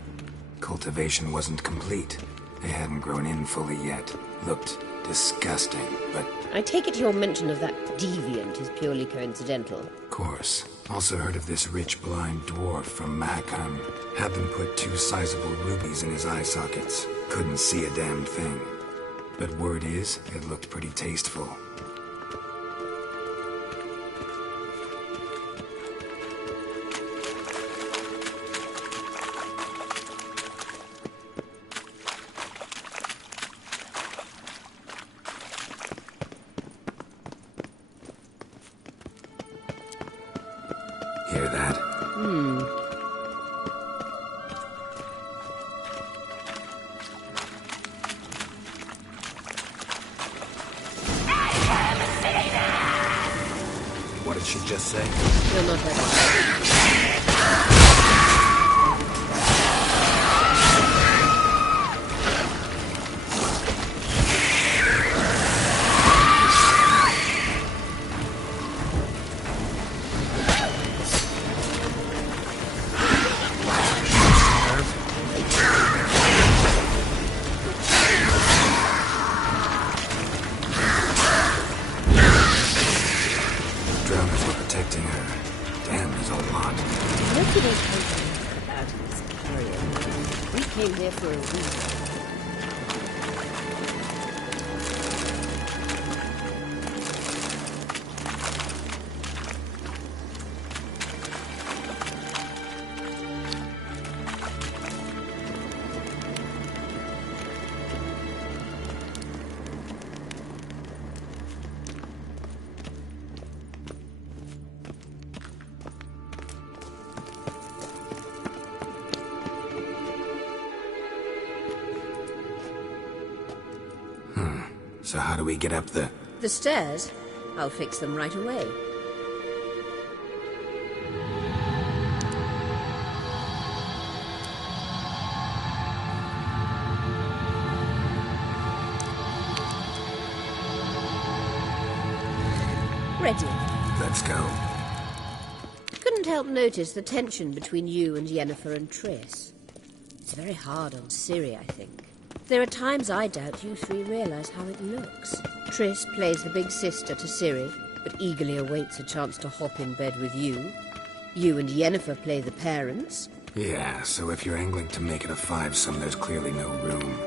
Cultivation wasn't complete. They hadn't grown in fully yet. Looked disgusting, but... I take it your mention of that deviant is purely coincidental. Of course. Also heard of this rich blind dwarf from Mahakam. Had them put 2 sizable rubies in his eye sockets. Couldn't see a damn thing. But word is, it looked pretty tasteful. Hear that? What did she just say? You're not ready. Drowners were protecting her. Damn, there's a lot. Look at us complaining about this carrion. We came here for a reason. So how do we get up the... The stairs? I'll fix them right away. Ready. Let's go. Couldn't help notice the tension between you and Yennefer and Triss. It's very hard on Ciri, I think. There are times I doubt you 3 realize how it looks. Triss plays the big sister to Ciri, but eagerly awaits a chance to hop in bed with you. You and Yennefer play the parents. Yeah, so if you're angling to make it a 5-some, there's clearly no room.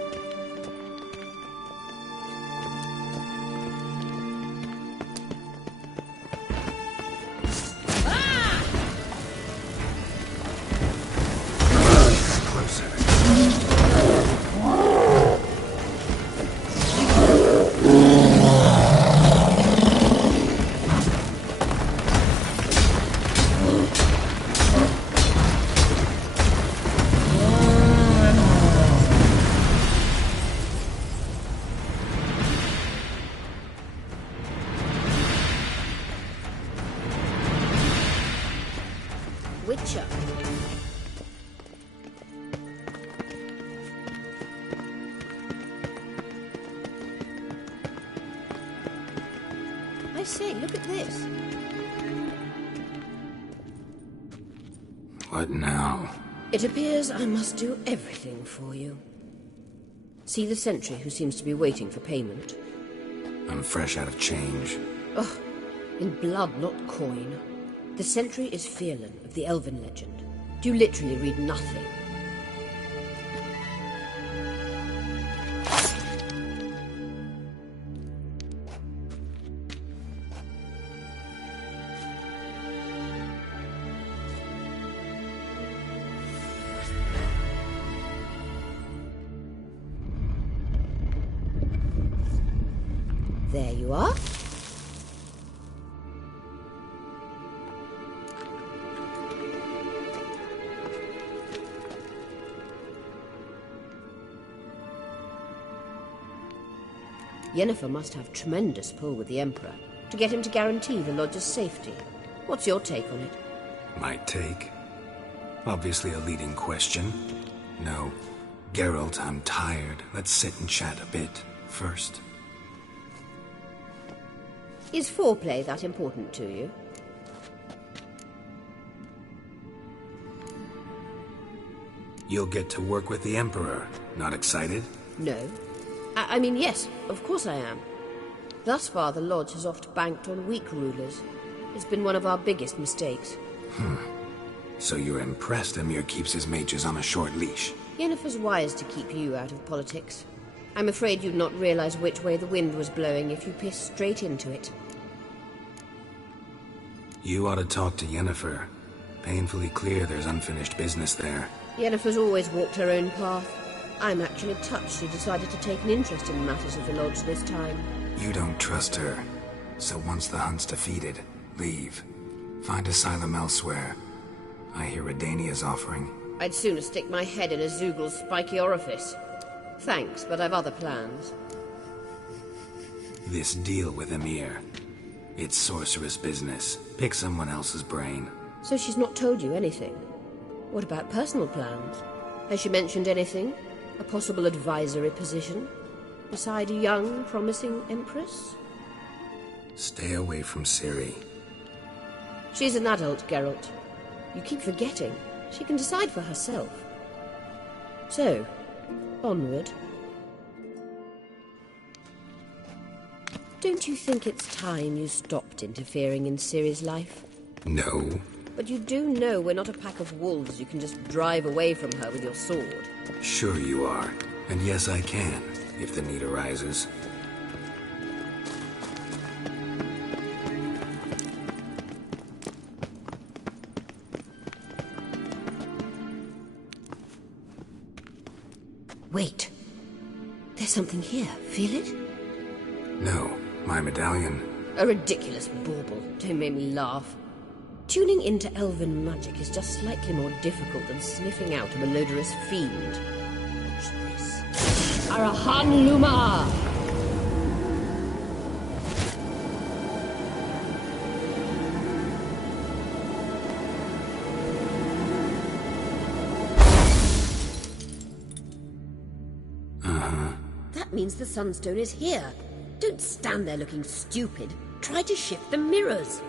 Witcher. I say, look at this. What now? It appears I must do everything for you. See the sentry who seems to be waiting for payment? I'm fresh out of change. Ugh, in blood, not coin. The sentry is Fierlan of the Elven legend. Do you literally read nothing? There you are. Yennefer must have tremendous pull with the Emperor. To get him to guarantee the Lodge's safety. What's your take on it? My take? Obviously a leading question. No. Geralt, I'm tired. Let's sit and chat a bit first. Is foreplay that important to you? You'll get to work with the Emperor. Not excited? No. I mean, yes, of course I am. Thus far, the Lodge has oft banked on weak rulers. It's been one of our biggest mistakes. So you're impressed Emir keeps his mages on a short leash? Yennefer's wise to keep you out of politics. I'm afraid you'd not realize which way the wind was blowing if you pissed straight into it. You ought to talk to Yennefer. Painfully clear there's unfinished business there. Yennefer's always walked her own path. I'm actually touched she decided to take an interest in matters of the Lodge this time. You don't trust her. So once the hunt's defeated, leave. Find asylum elsewhere. I hear Redania's offering. I'd sooner stick my head in a Zoogl's spiky orifice. Thanks, but I've other plans. This deal with Emir. It's sorceress business. Pick someone else's brain. So she's not told you anything? What about personal plans? Has she mentioned anything? A possible advisory position? Beside a young, promising empress? Stay away from Ciri. She's an adult, Geralt. You keep forgetting. She can decide for herself. So, onward. Don't you think it's time you stopped interfering in Ciri's life? No. But you do know we're not a pack of wolves you can just drive away from her with your sword. Sure you are. And yes, I can, if the need arises. Wait. There's something here. Feel it? No, my medallion. A ridiculous bauble. Don't make me laugh. Tuning into elven magic is just slightly more difficult than sniffing out a malodorous fiend. Watch this. Arahan Luma! That means the Sunstone is here. Don't stand there looking stupid. Try to shift the mirrors.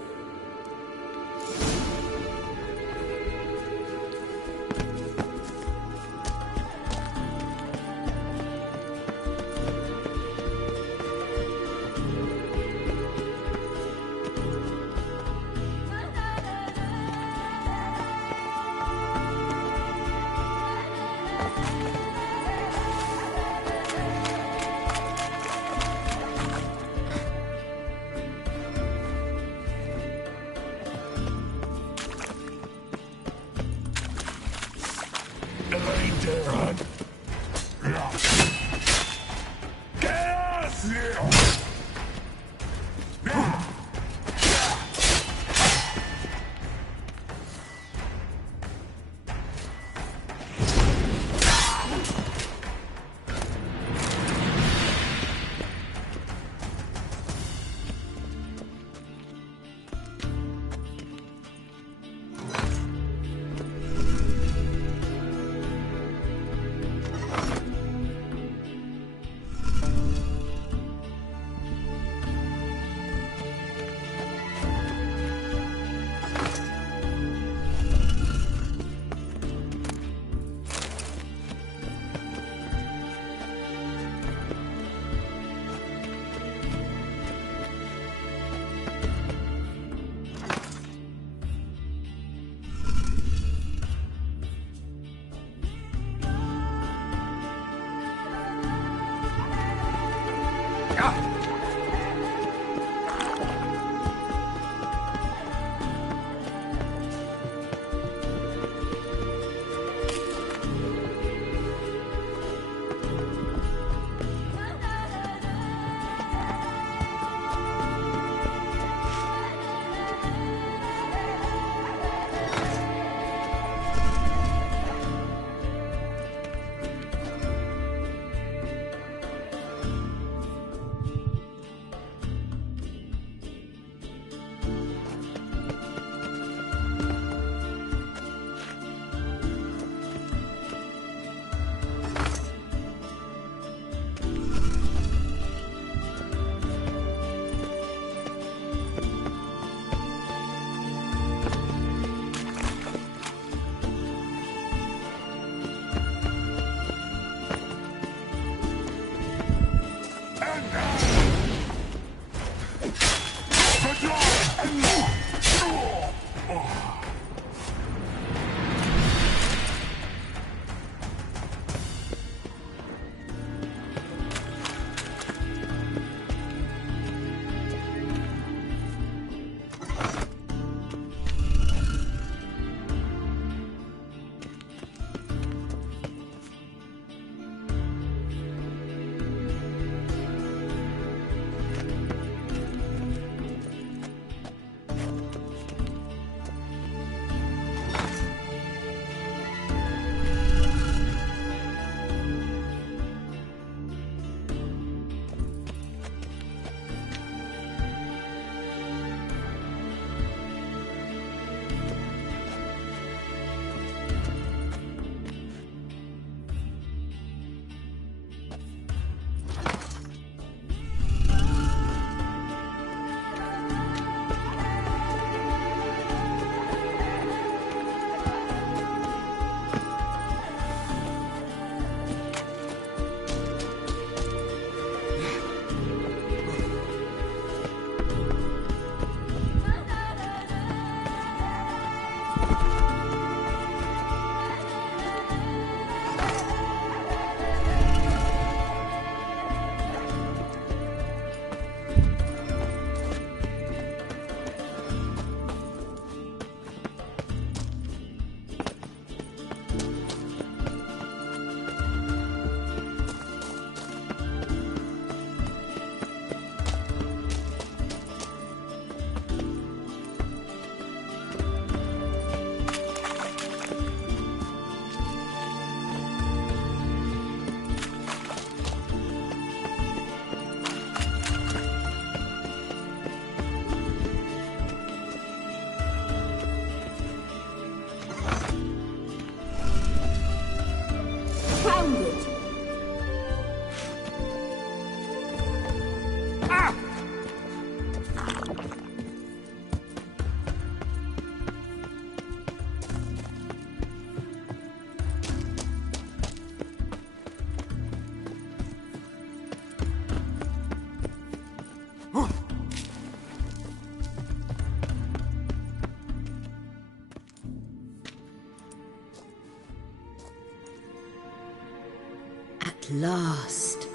At last.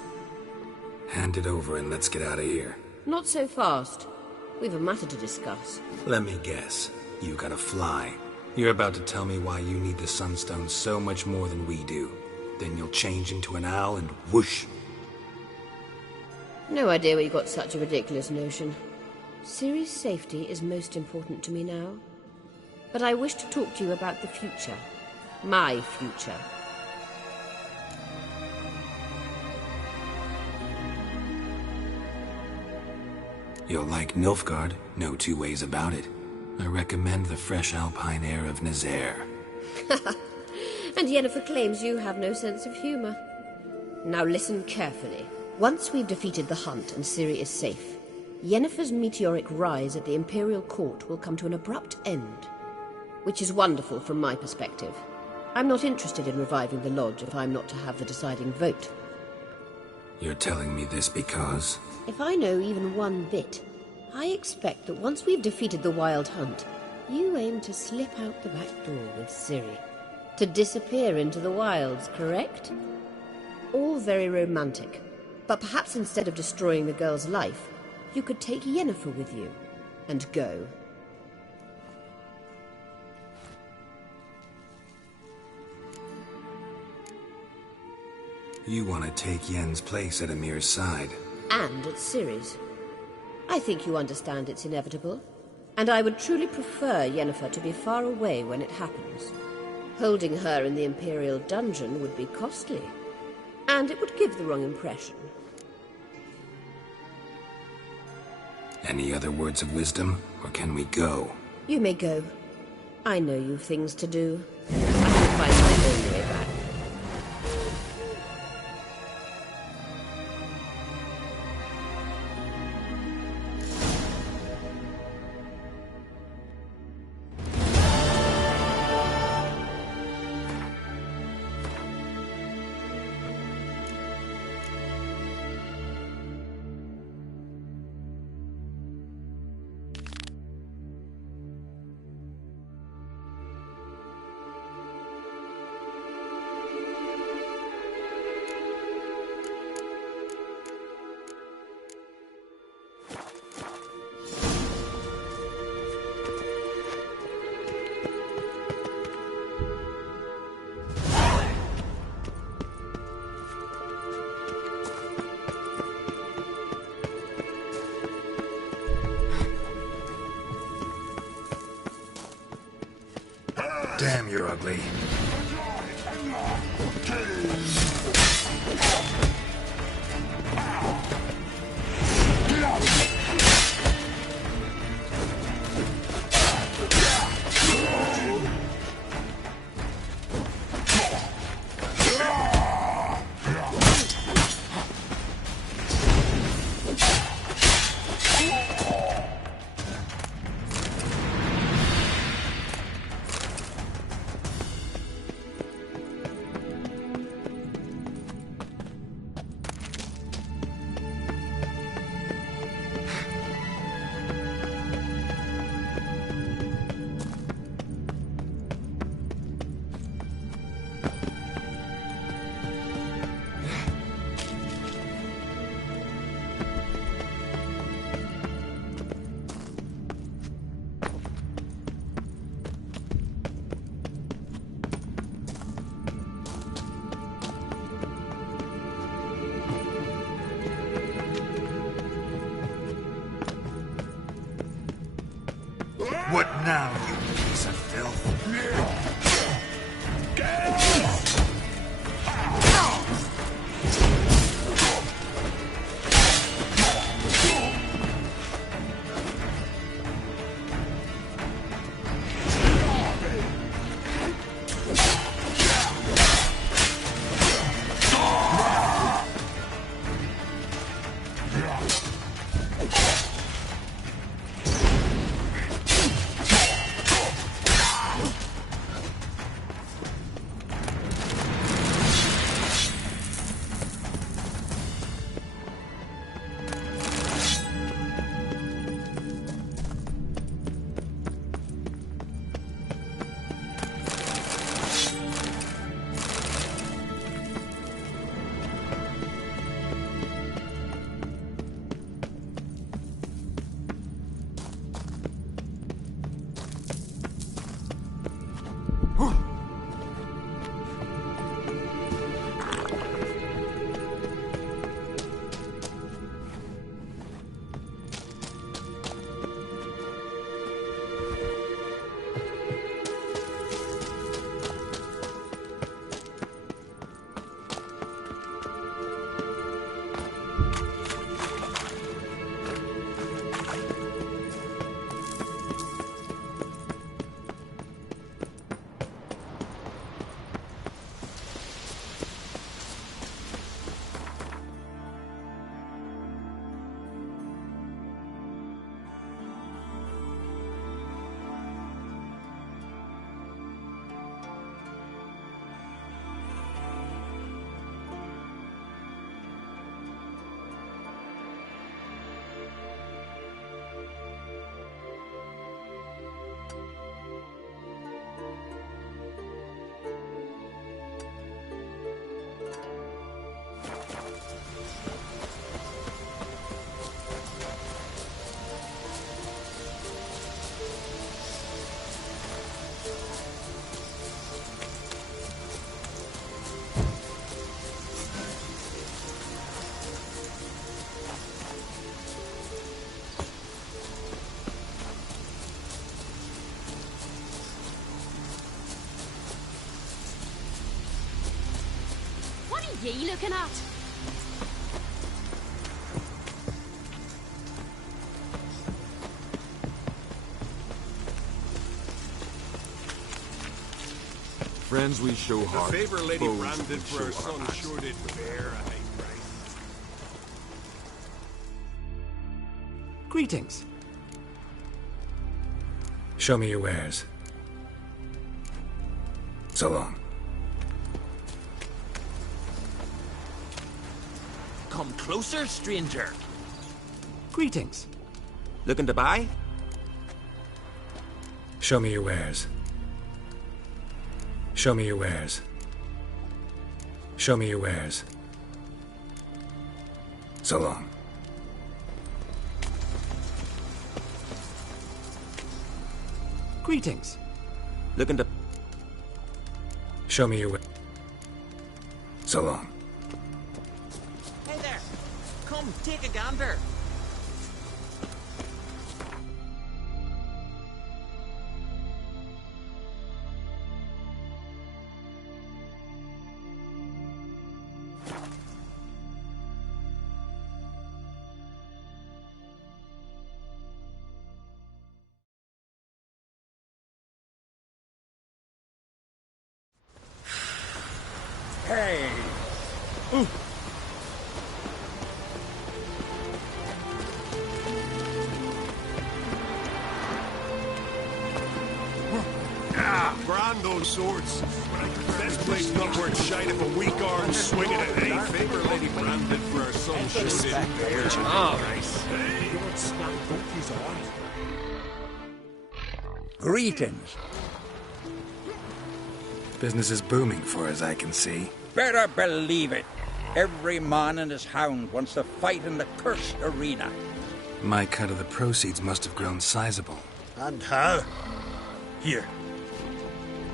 Hand it over and let's get out of here. Not so fast. We've a matter to discuss. Let me guess. You gotta fly. You're about to tell me why you need the Sunstone so much more than we do. Then you'll change into an owl and whoosh. No idea where you got such a ridiculous notion. Ciri's safety is most important to me now. But I wish to talk to you about the future. My future. You'll like Nilfgaard, no two ways about it. I recommend the fresh alpine air of Nazaire. And Yennefer claims you have no sense of humor. Now listen carefully. Once we've defeated the Hunt and Ciri is safe, Yennefer's meteoric rise at the Imperial Court will come to an abrupt end. Which is wonderful from my perspective. I'm not interested in reviving the Lodge if I'm not to have the deciding vote. You're telling me this because... If I know even one bit, I expect that once we've defeated the Wild Hunt, you aim to slip out the back door with Ciri. To disappear into the wilds, correct? All very romantic. But perhaps instead of destroying the girl's life, you could take Yennefer with you and go. You want to take Yen's place at Amir's side. And at Ciri's. I think you understand it's inevitable. And I would truly prefer Yennefer to be far away when it happens. Holding her in the Imperial dungeon would be costly. And it would give the wrong impression. Any other words of wisdom, or can we go? You may go. I know you've things to do. I can find my own way back. Damn, you're ugly. What now, you piece of filth? ye looking at? Friends we show heart, The favor Lady foes Brandon we for her show our son hearts. sure did bear a high price. Greetings. Show me your wares. So long. Come closer, stranger. Greetings. Looking to buy? Show me your wares. Show me your wares. Show me your wares. So long. Greetings. Looking to... Show me your wares. So long. Hey there! Come, take a gander. Hey! Grand those swords. Best place not worth shite if a weak arm swinging it, eh? Favor Lady Brandon for her son sure did bear a high price. Greetings. Business is booming for as I can see. Better believe it. Every man and his hound wants to fight in the cursed arena. My cut of the proceeds must have grown sizable. And how? Here.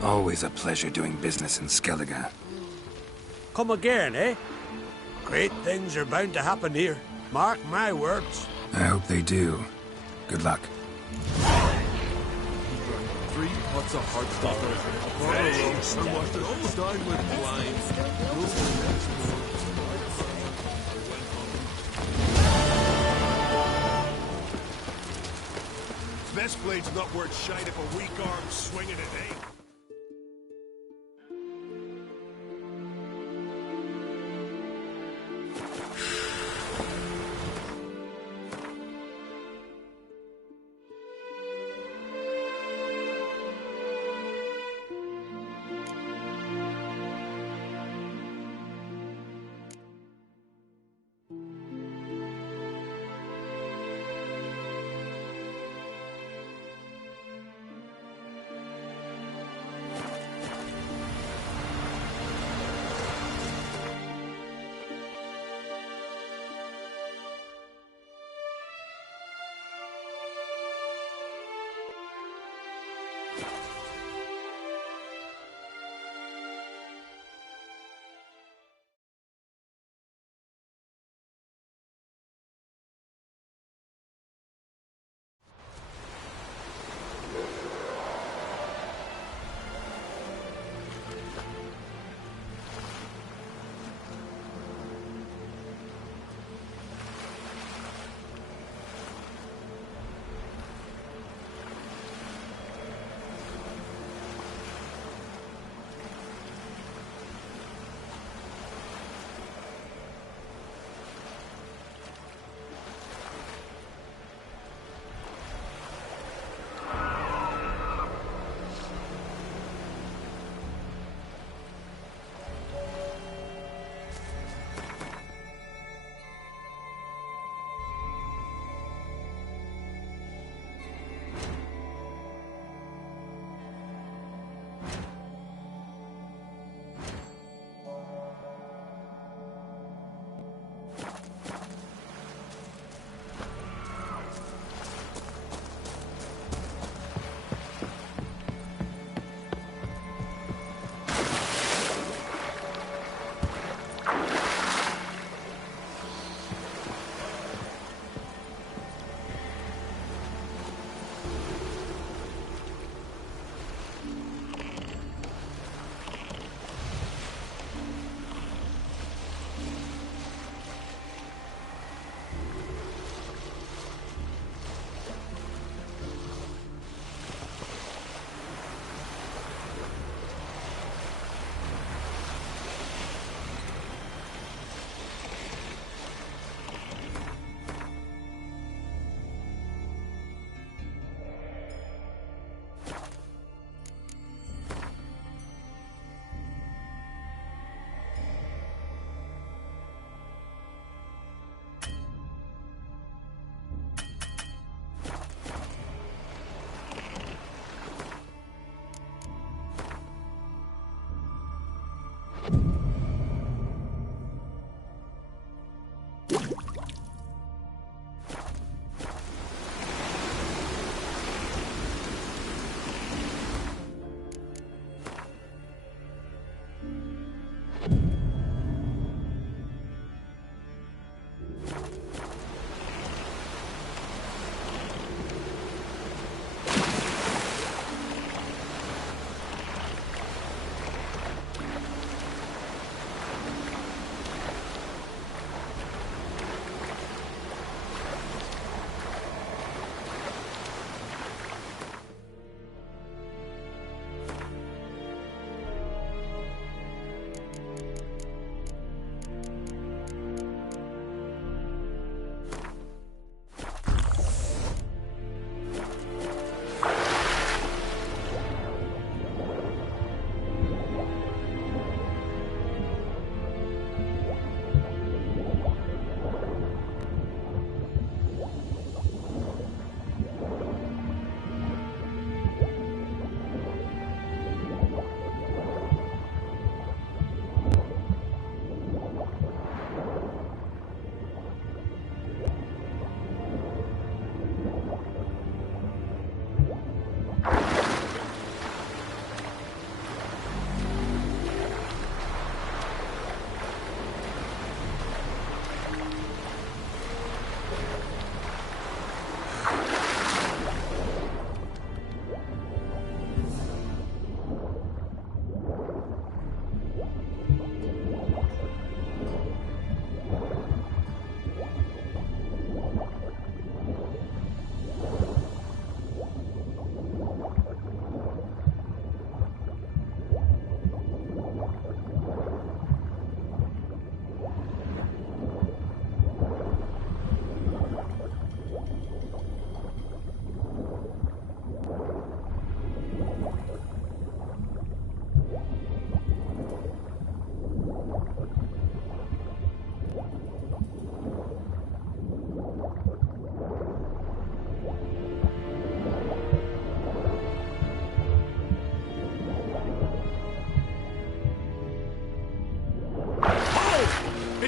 Always a pleasure doing business in Skellige. Come again, eh? Great things are bound to happen here. Mark my words. I hope they do. Good luck. 3 pots of hard stopper, a bottle of rum, and washed us down with wine. Those are the next morning. Best blade's not worth shite if a weak arm swinging it, eh?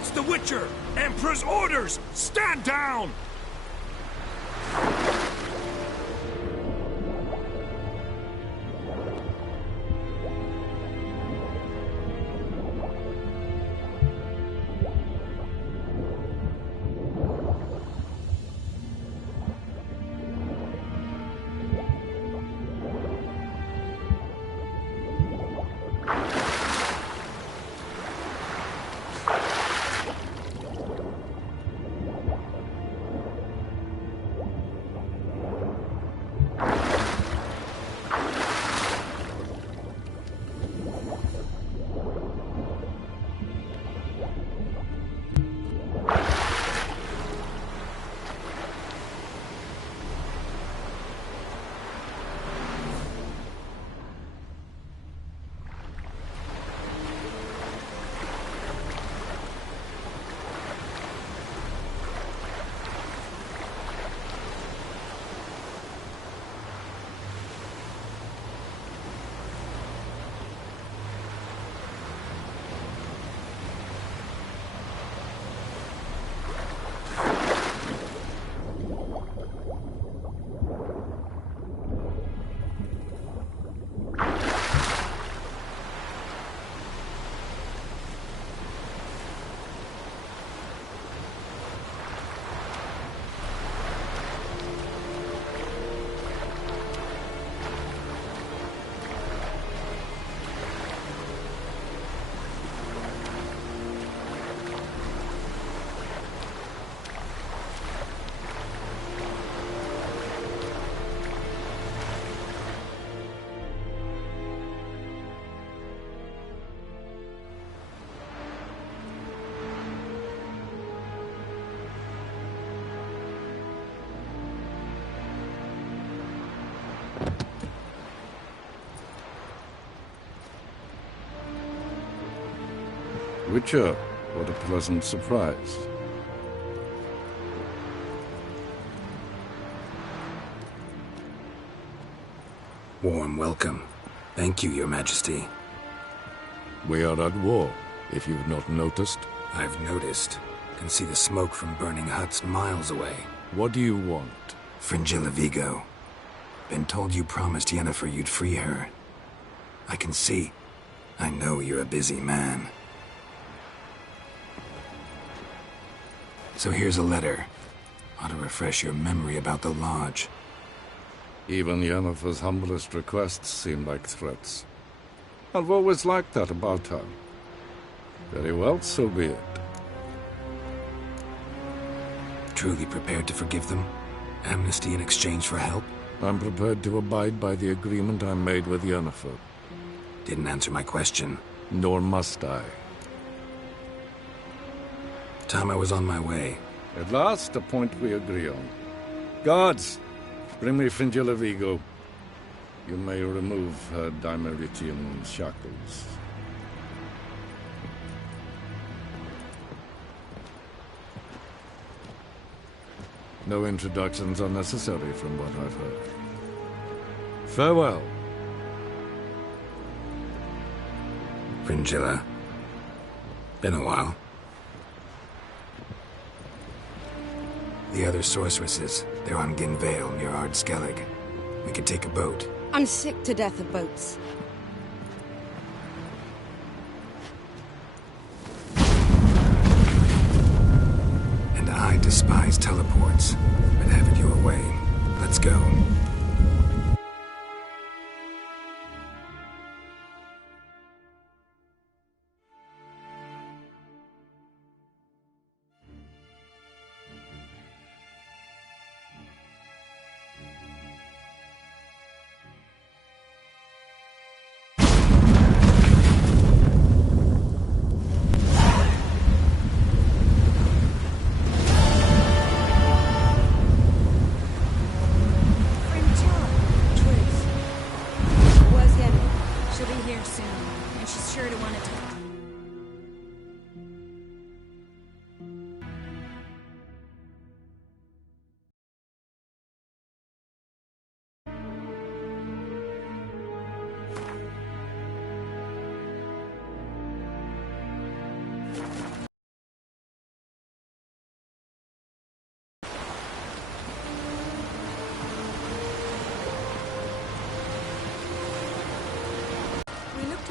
It's the Witcher! Emperor's orders! Stand down! Witcher, what a pleasant surprise. Warm welcome. Thank you, Your Majesty. We are at war, if you've not noticed. I've noticed. Can see the smoke from burning huts miles away. What do you want? Fringilla Vigo. Been told you promised Yennefer you'd free her. I can see. I know you're a busy man. So here's a letter. Ought to refresh your memory about the Lodge. Even Yennefer's humblest requests seem like threats. I've always liked that about her. Very well, so be it. Truly prepared to forgive them? Amnesty in exchange for help? I'm prepared to abide by the agreement I made with Yennefer. Didn't answer my question. Nor must I. Time I was on my way. At last, a point we agree on. Guards, bring me Fringilla Vigo. You may remove her Dimeritian shackles. No introductions are necessary from what I've heard. Farewell. Fringilla. Been a while. The other sorceresses, they're on Ginvale near Ard Skellig. We could take a boat. I'm sick to death of boats. And I despise teleports. But have it your way. Let's go.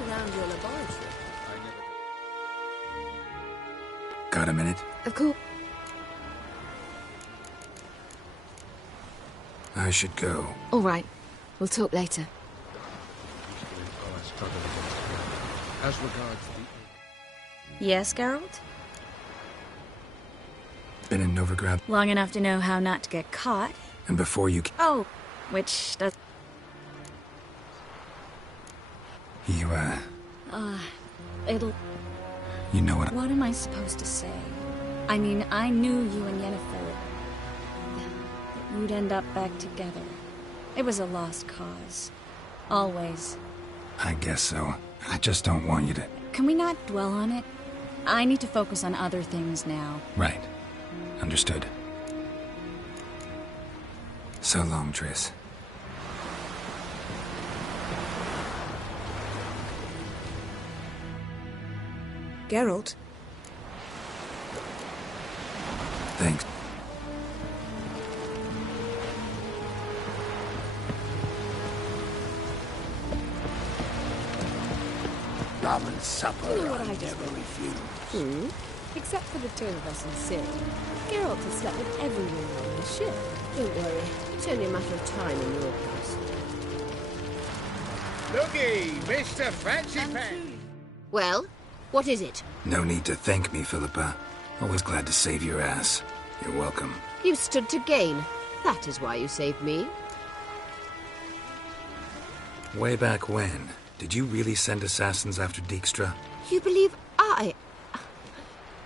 around your laboratory? Got a minute? Of course. I should go. All right. We'll talk later. As regards the... Yes, Geralt? Been in Novigrad. Long enough to know how not to get caught. And before you... Oh, which does... You, it'll... You know what... What am I supposed to say? I mean, I knew you and Yennefer... that you'd end up back together. It was a lost cause. Always. I guess so. I just don't want you to... Can we not dwell on it? I need to focus on other things now. Right. Understood. So long, Triss. Geralt? Thanks. Ramen supper You know what I I just never read? refuse. Except for the two of us in Ciri. Geralt has slept with everyone on the ship. Don't worry. It's only a matter of time in your case. Looky, Mr. Fancy Pants. Well, what is it? No need to thank me, Philippa. Always glad to save your ass. You're welcome. You stood to gain. That is why you saved me. Way back when, did you really send assassins after Dijkstra? You believe I...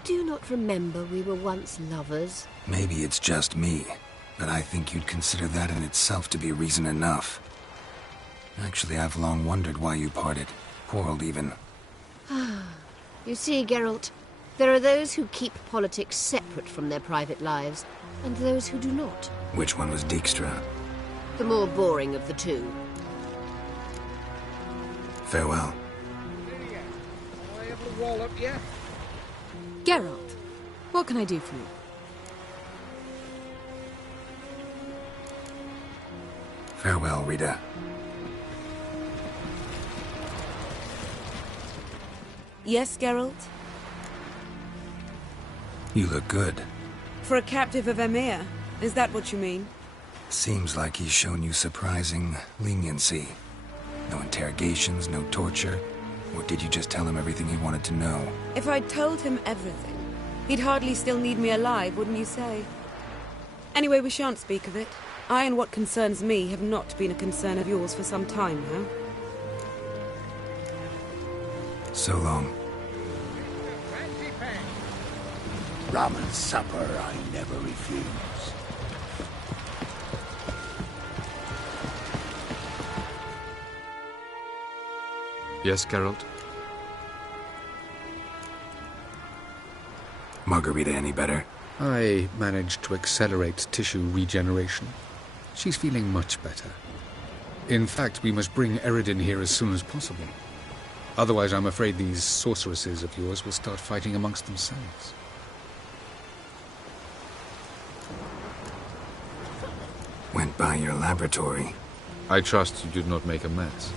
Do you not remember we were once lovers? Maybe it's just me, but I think you'd consider that in itself to be reason enough. Actually, I've long wondered why you parted. Quarreled even. You see, Geralt, there are those who keep politics separate from their private lives, and those who do not. Which one was Dijkstra? The more boring of the two. Farewell. I have the wall up yet? Geralt, what can I do for you? Farewell, Rita. Yes, Geralt? You look good. For a captive of Emir, is that what you mean? Seems like he's shown you surprising leniency. No interrogations, no torture. Or did you just tell him everything he wanted to know? If I'd told him everything, he'd hardly still need me alive, wouldn't you say? Anyway, we shan't speak of it. I and what concerns me have not been a concern of yours for some time now. So long. Ramen supper I never refuse. Yes, Geralt? Margarita any better? I managed to accelerate tissue regeneration. She's feeling much better. In fact, we must bring Eredin here as soon as possible. Otherwise, I'm afraid these sorceresses of yours will start fighting amongst themselves. Went by your laboratory. I trust you did not make a mess.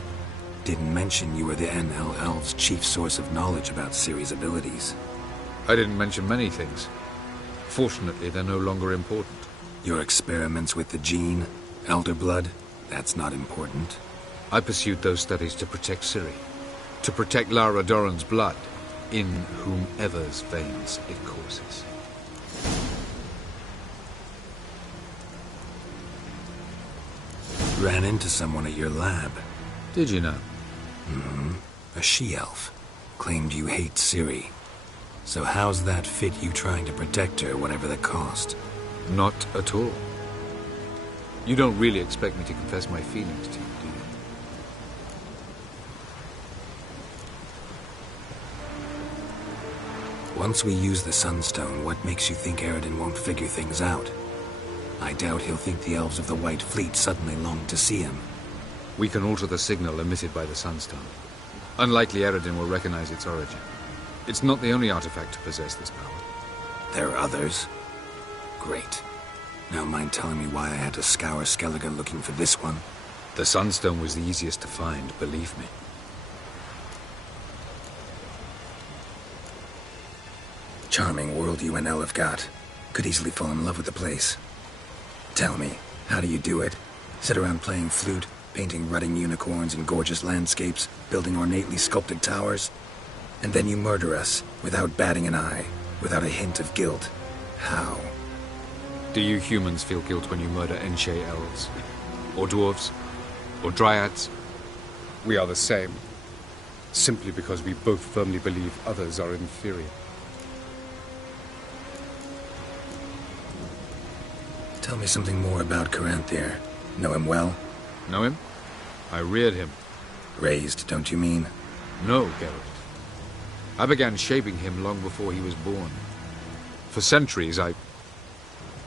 Didn't mention you were the NL Elves' chief source of knowledge about Ciri's abilities. I didn't mention many things. Fortunately, they're no longer important. Your experiments with the gene, Elder Blood, that's not important. I pursued those studies to protect Ciri. To protect Lara Doran's blood, in whomever's veins it courses. Ran into someone at your lab. Did you know? Mm-hmm. A she-elf. Claimed you hate Ciri. So how's that fit you trying to protect her, whatever the cost? Not at all. You don't really expect me to confess my feelings to you, do you? Once we use the Sunstone, what makes you think Eredin won't figure things out? I doubt he'll think the Elves of the White Fleet suddenly longed to see him. We can alter the signal emitted by the Sunstone. Unlikely Eredin will recognize its origin. It's not the only artifact to possess this power. There are others? Great. Now mind telling me why I had to scour Skellige looking for this one? The Sunstone was the easiest to find, believe me. Charming world you and Elle have got. Could easily fall in love with the place. Tell me, how do you do it? Sit around playing flute, painting rutting unicorns in gorgeous landscapes, building ornately sculpted towers? And then you murder us, without batting an eye, without a hint of guilt. How? Do you humans feel guilt when you murder Enshe elves? Or dwarves? Or dryads? We are the same. Simply because we both firmly believe others are inferior. Tell me something more about Caranthir. Know him well? Know him? I reared him. Raised, don't you mean? No, Geralt. I began shaping him long before he was born. For centuries, I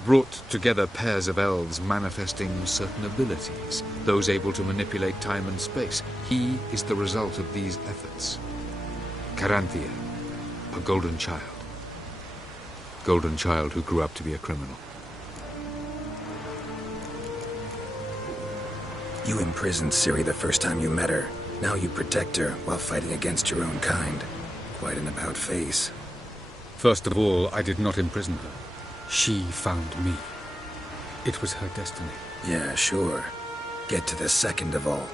brought together pairs of elves manifesting certain abilities, those able to manipulate time and space. He is the result of these efforts. Caranthir, a golden child. Golden child who grew up to be a criminal. You imprisoned Ciri the first time you met her. Now you protect her while fighting against your own kind. Quite an about-face. First of all, I did not imprison her. She found me. It was her destiny. Yeah, sure. Get to the second of all.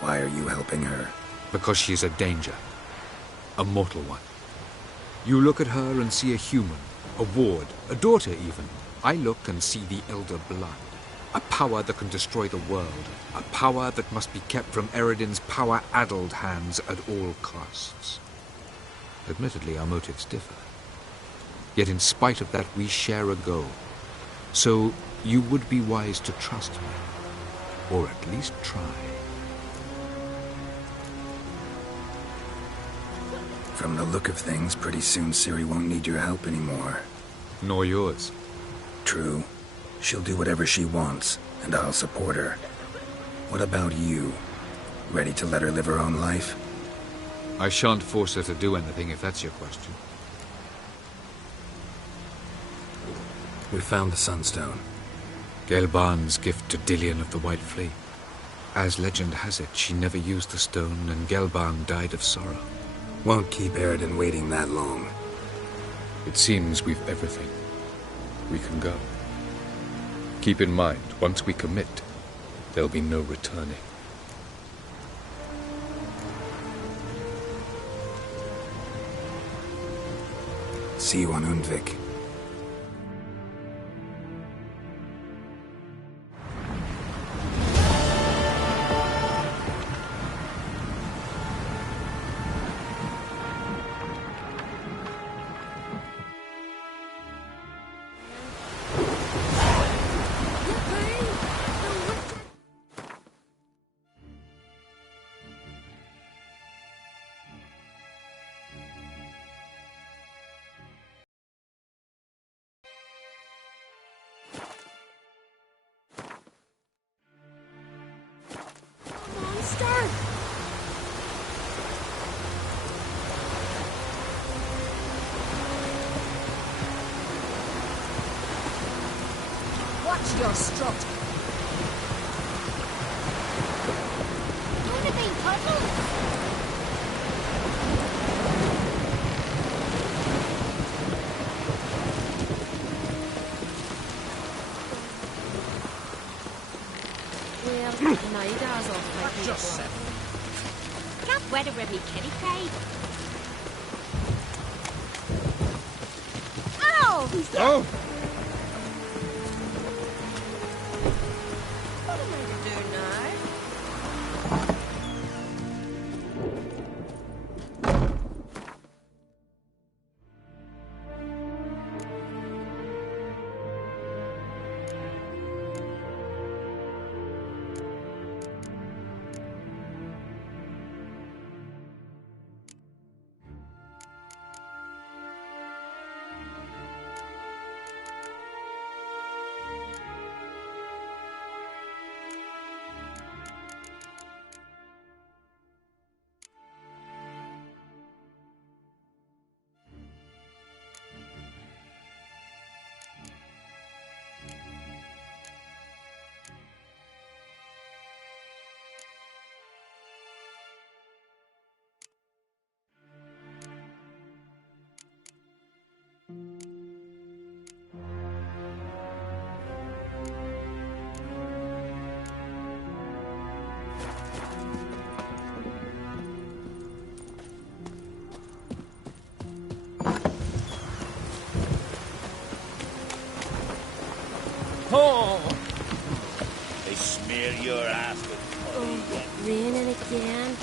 Why are you helping her? Because she is a danger. A mortal one. You look at her and see a human, a ward, a daughter even. I look and see the Elder Blood. A power that can destroy the world. A power that must be kept from Eredin's power-addled hands at all costs. Admittedly, our motives differ. Yet in spite of that, we share a goal. So you would be wise to trust me. Or at least try. From the look of things, pretty soon Ciri won't need your help anymore. Nor yours. True. She'll do whatever she wants, and I'll support her. What about you? Ready to let her live her own life? I shan't force her to do anything, if that's your question. We found the Sunstone. Gelban's gift to Dillion of the White Flame. As legend has it, she never used the stone, and Gelban died of sorrow. Won't keep Eredin waiting that long. It seems we've everything. We can go. Keep in mind, once we commit, there'll be no returning. See you on Undvik. Watch your strut. Don't it be puzzled? Well, Naida's off my Just said. Can't weather every kitty cave. Ow! Oh! What am I to do now? again.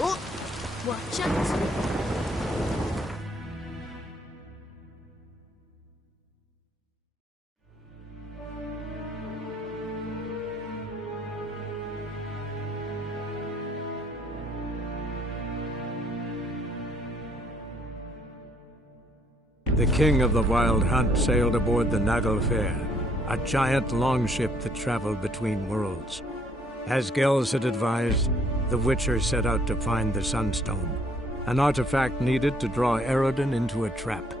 Oh! Watch out! The king of the Wild Hunt sailed aboard the Naglfar, a giant longship that traveled between worlds. As Gels had advised, the Witcher set out to find the Sunstone, an artifact needed to draw Eredin into a trap.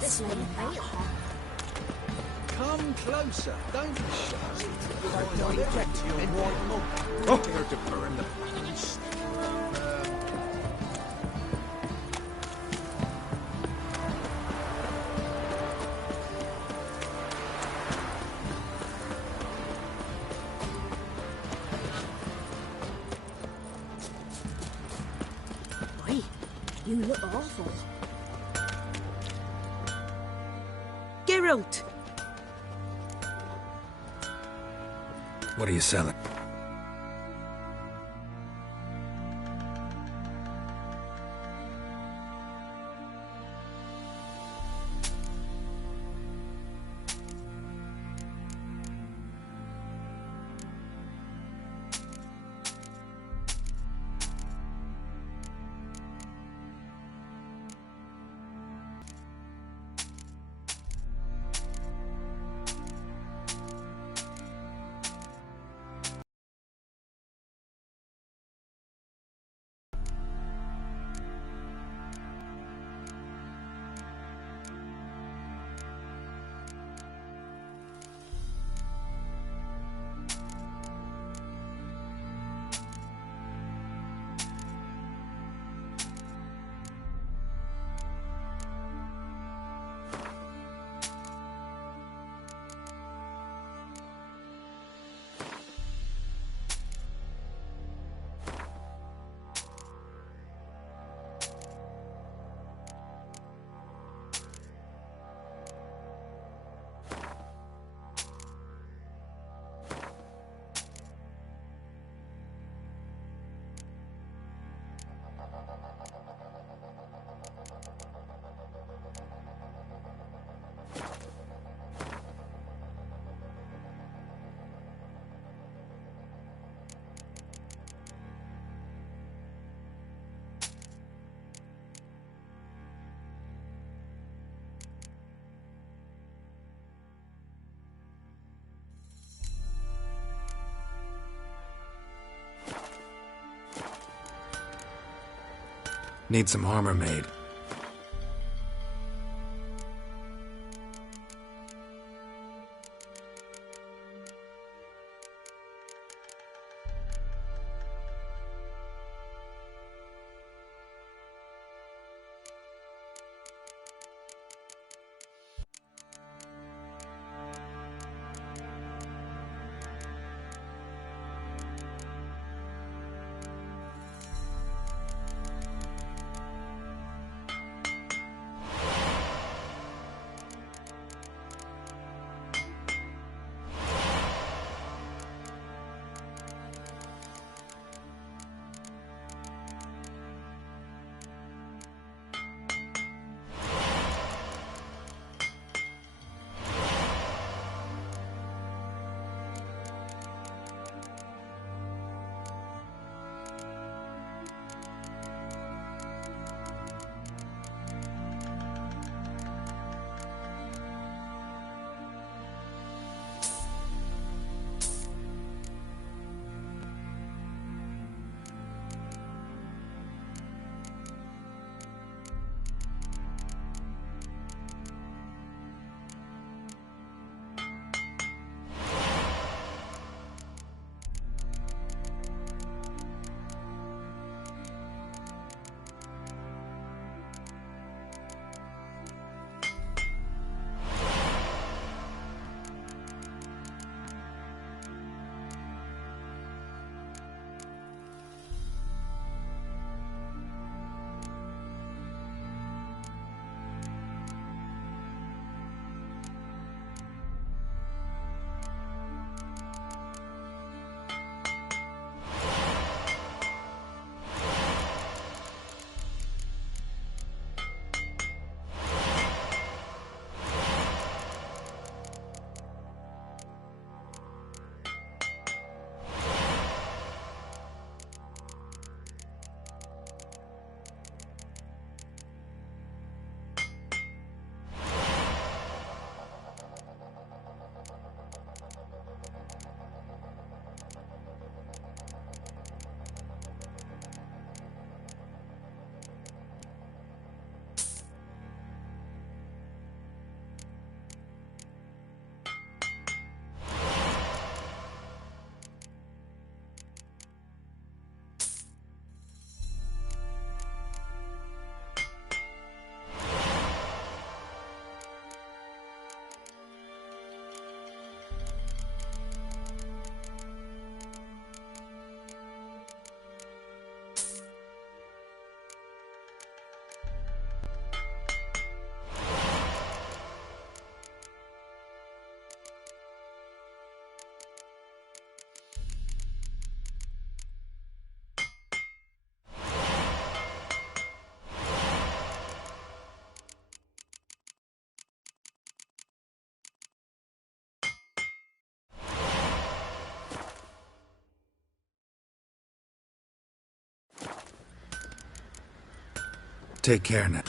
This way, mate. Come closer. Don't be shy. Don't get to your white monk. Oh, dare to burn the beast. Why? You look awful. Geralt! What are you selling? Need some armor made. Take care now.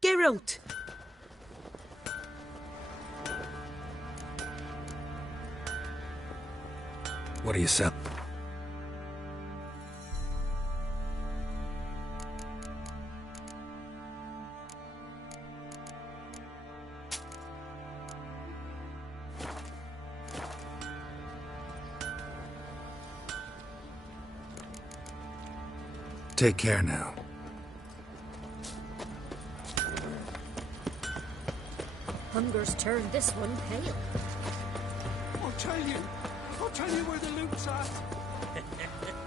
Geralt! What do you sell? Take care now. Hunger's turned this one pale. I'll tell you where the loot's at.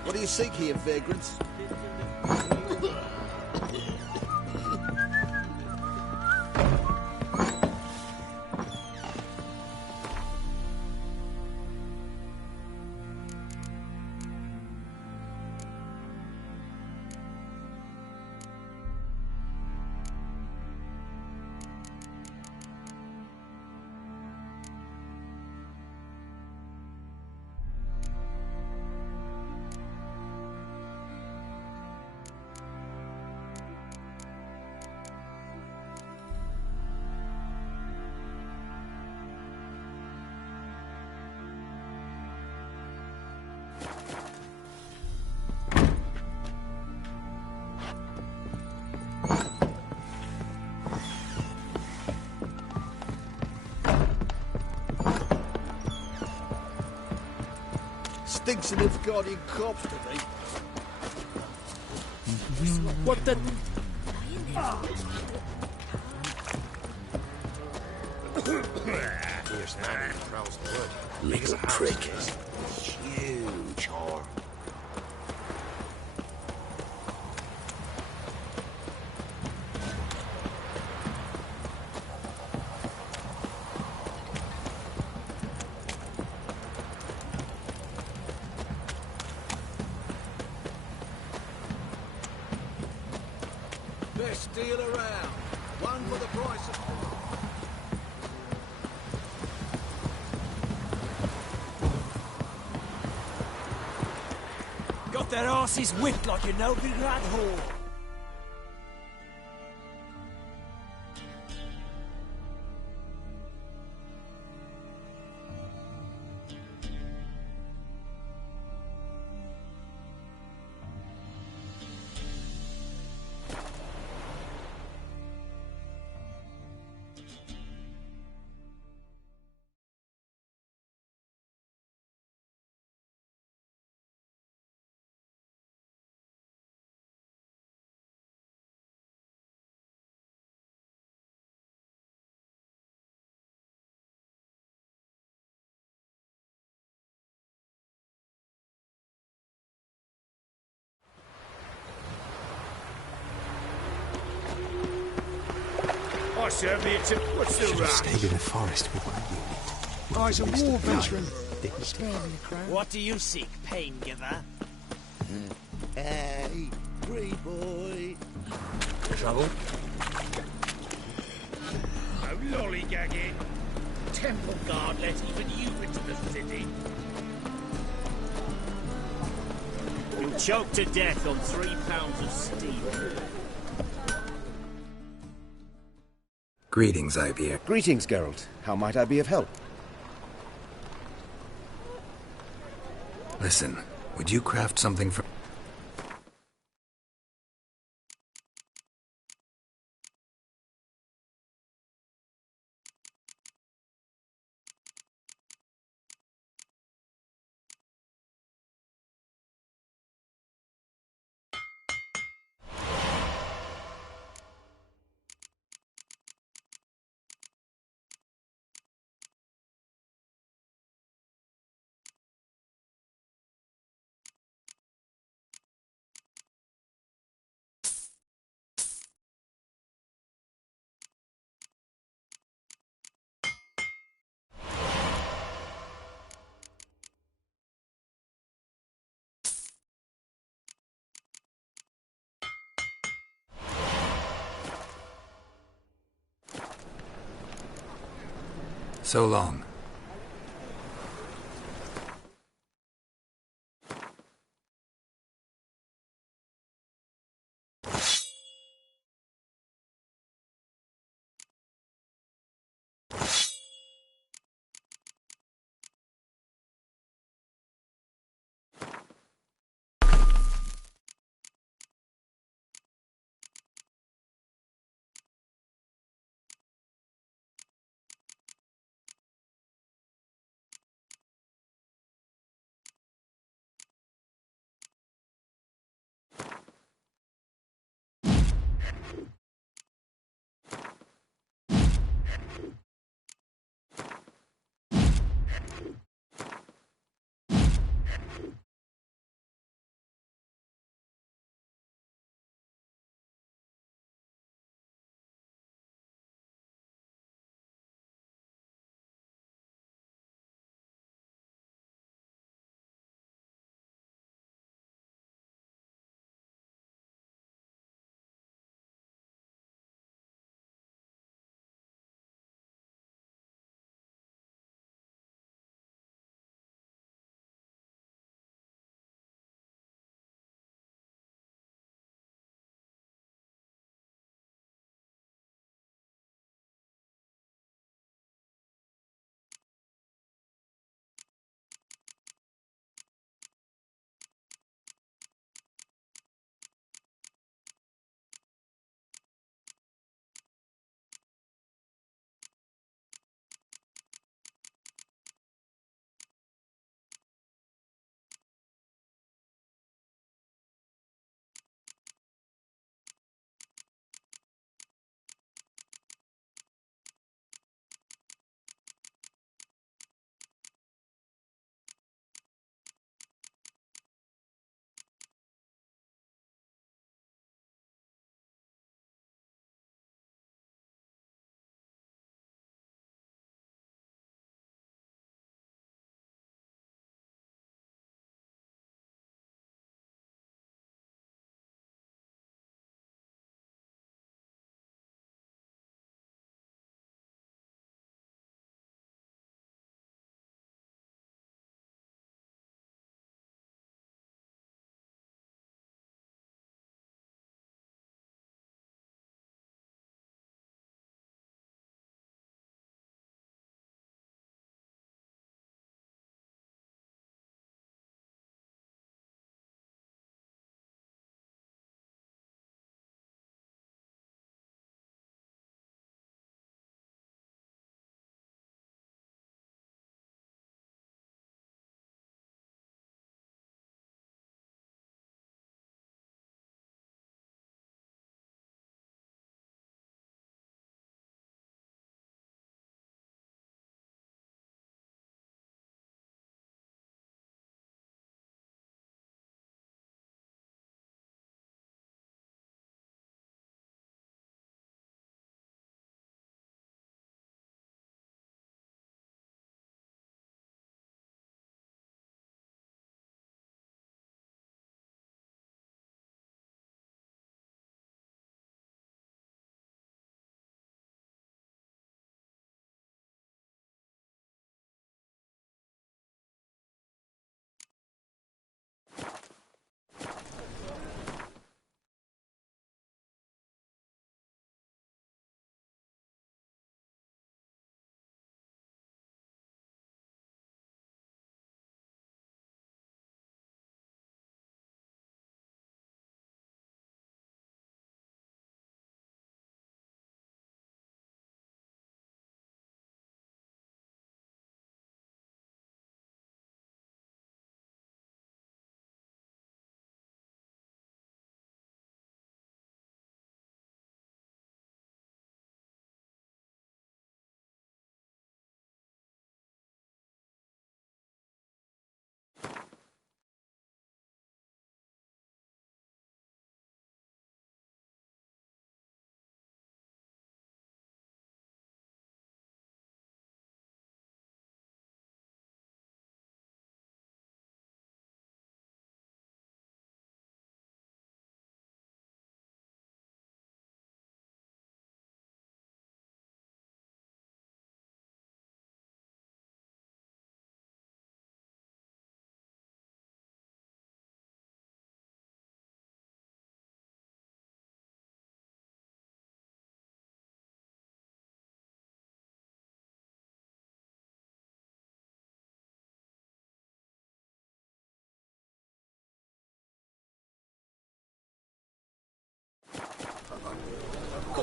What do you seek here, vagrants? Stinks of Nilfgaardian corpse to me. What the... Fierce man who prowls the wood. Little prick. Huge whore. Best deal around. One for the price of... Got their asses whipped like a Novigrad whore. I serve me a tip. What's the rush? Stayed in the forest with my unit. I's a war veteran. What do you seek, pain giver? Hey, free boy. Trouble? No lollygagging. Temple guard let even you into the city. You'll choke to death on 3 pounds of steel. Greetings, Ivier. Greetings, Geralt. How might I be of help? Listen, would you craft something for... So long.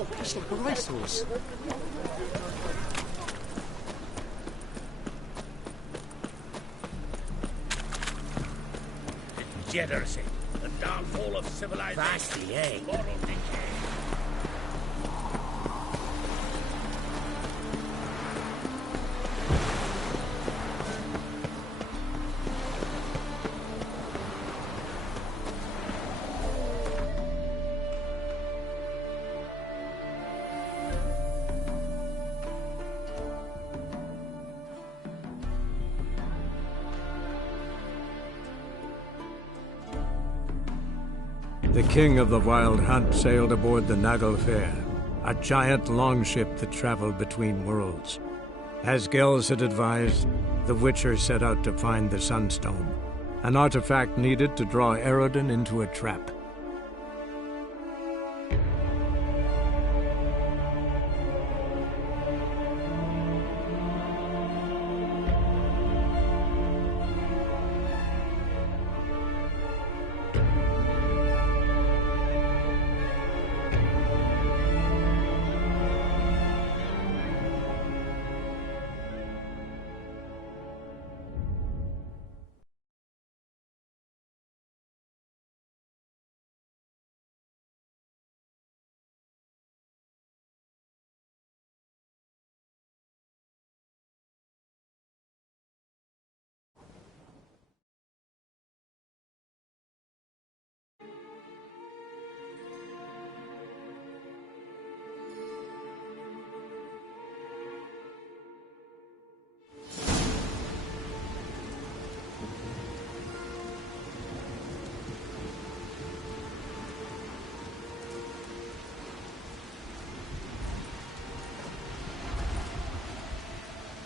Oh, it's like a racehorse. Degeneracy, the downfall of civilization. Vastly, eh? Moral decay. The king of the Wild Hunt sailed aboard the Naglfar, a giant longship that traveled between worlds. As Gels had advised, the Witcher set out to find the Sunstone, an artifact needed to draw Eredin into a trap.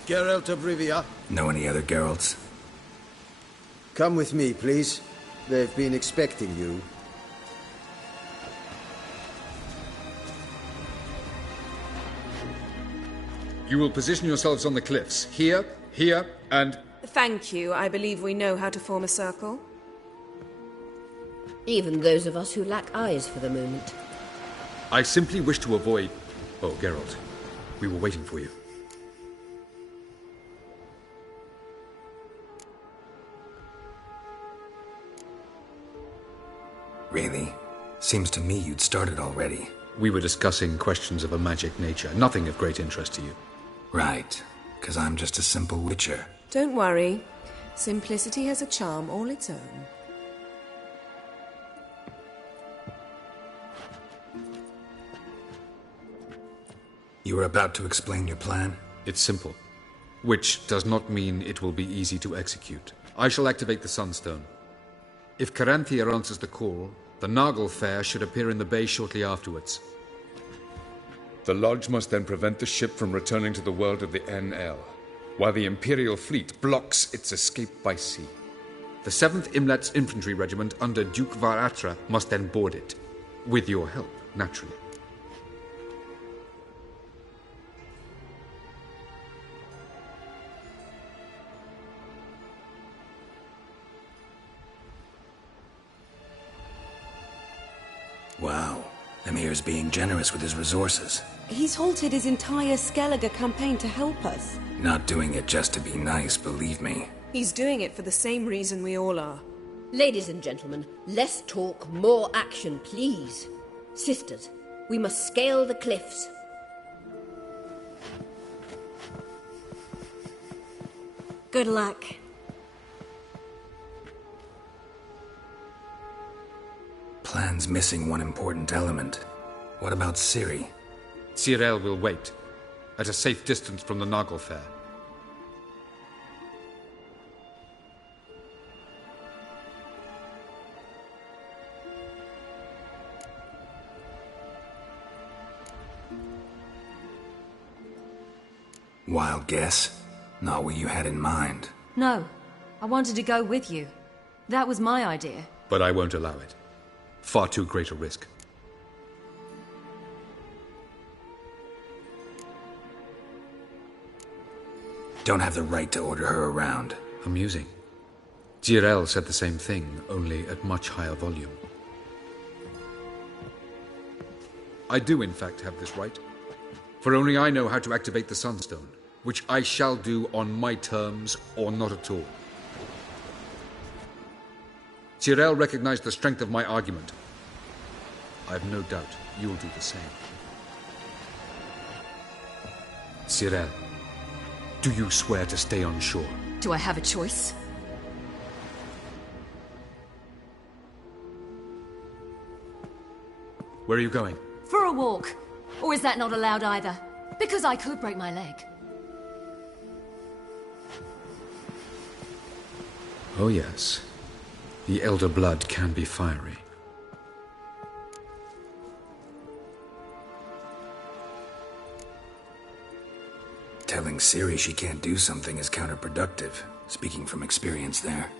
Geralt of Rivia. Know any other Geralts? Come with me, please. They've been expecting you. You will position yourselves on the cliffs. Here, here, and... Thank you. I believe we know how to form a circle. Even those of us who lack eyes for the moment. I simply wish to avoid... Oh, Geralt. We were waiting for you. Really? Seems to me you'd started already. We were discussing questions of a magic nature, nothing of great interest to you. Right, because I'm just a simple witcher. Don't worry. Simplicity has a charm all its own. You were about to explain your plan? It's simple. Which does not mean it will be easy to execute. I shall activate the Sunstone. If Caranthir answers the call, the Naglfar should appear in the bay shortly afterwards. The Lodge must then prevent the ship from returning to the world of the NL, while the Imperial fleet blocks its escape by sea. The 7th Imlet's infantry regiment under Duke Var-Atra must then board it. With your help, naturally. Wow. Emir's being generous with his resources. He's halted his entire Skellige campaign to help us. Not doing it just to be nice, believe me. He's doing it for the same reason we all are. Ladies and gentlemen, less talk, more action, please. Sisters, we must scale the cliffs. Good luck. Plan's missing one important element. What about Ciri? Cyril will wait, at a safe distance from the Naglfar. Wild guess? Not what you had in mind. No, I wanted to go with you. That was my idea. But I won't allow it. Far too great a risk. Don't have the right to order her around. Amusing. Jirel said the same thing, only at much higher volume. I do in fact have this right. For only I know how to activate the Sunstone, which I shall do on my terms or not at all. Tyrell recognized the strength of my argument. I have no doubt you'll do the same. Tyrell, do you swear to stay on shore? Do I have a choice? Where are you going? For a walk. Or is that not allowed either? Because I could break my leg. Oh yes. The Elder Blood can be fiery. Telling Ciri she can't do something is counterproductive, speaking from experience there.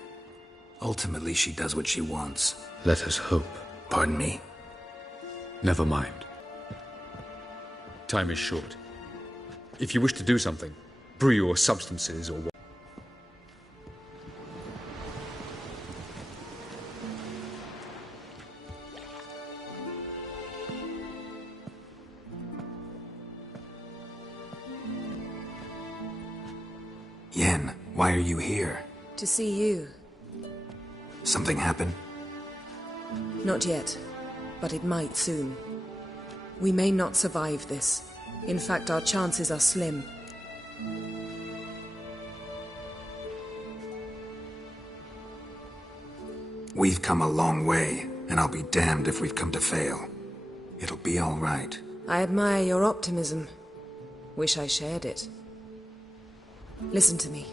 Ultimately, she does what she wants. Let us hope. Pardon me? Never mind. Time is short. If you wish to do something, brew your substances or what. Yen, why are you here? To see you. Something happened? Not yet, but it might soon. We may not survive this. In fact, our chances are slim. We've come a long way, and I'll be damned if we've come to fail. It'll be all right. I admire your optimism. Wish I shared it. Listen to me.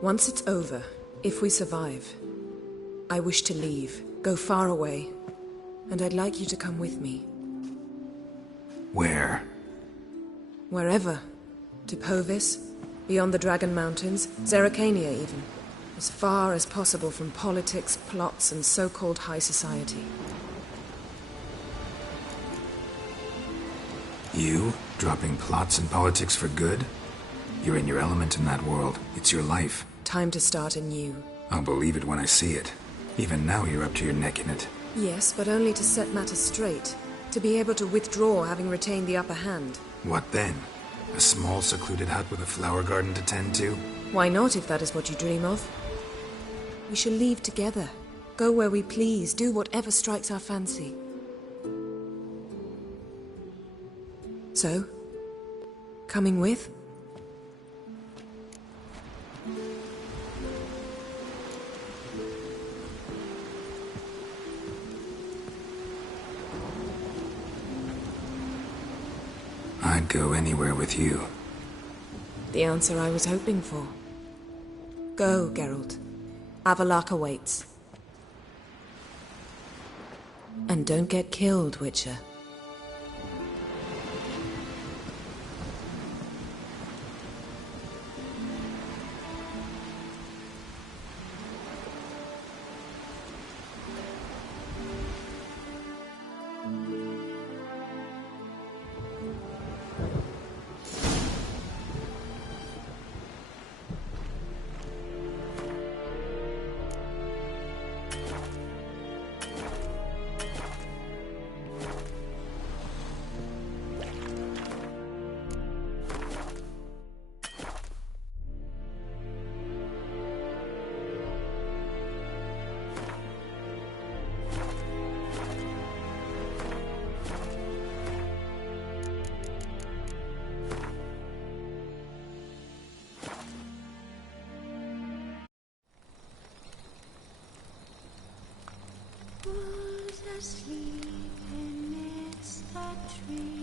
Once it's over, if we survive, I wish to leave, go far away, and I'd like you to come with me. Where? Wherever. To Povis, beyond the Dragon Mountains, Zerrikania even. As far as possible from politics, plots, and so-called high society. You? Dropping plots and politics for good? You're in your element in that world. It's your life. Time to start anew. I'll believe it when I see it. Even now you're up to your neck in it. Yes, but only to set matters straight. To be able to withdraw having retained the upper hand. What then? A small secluded hut with a flower garden to tend to? Why not, if that is what you dream of? We shall leave together. Go where we please, do whatever strikes our fancy. So? Coming with? I'd go anywhere with you. The answer I was hoping for. Go, Geralt. Avallac'h awaits. And don't get killed, Witcher. Who's asleep amidst the trees?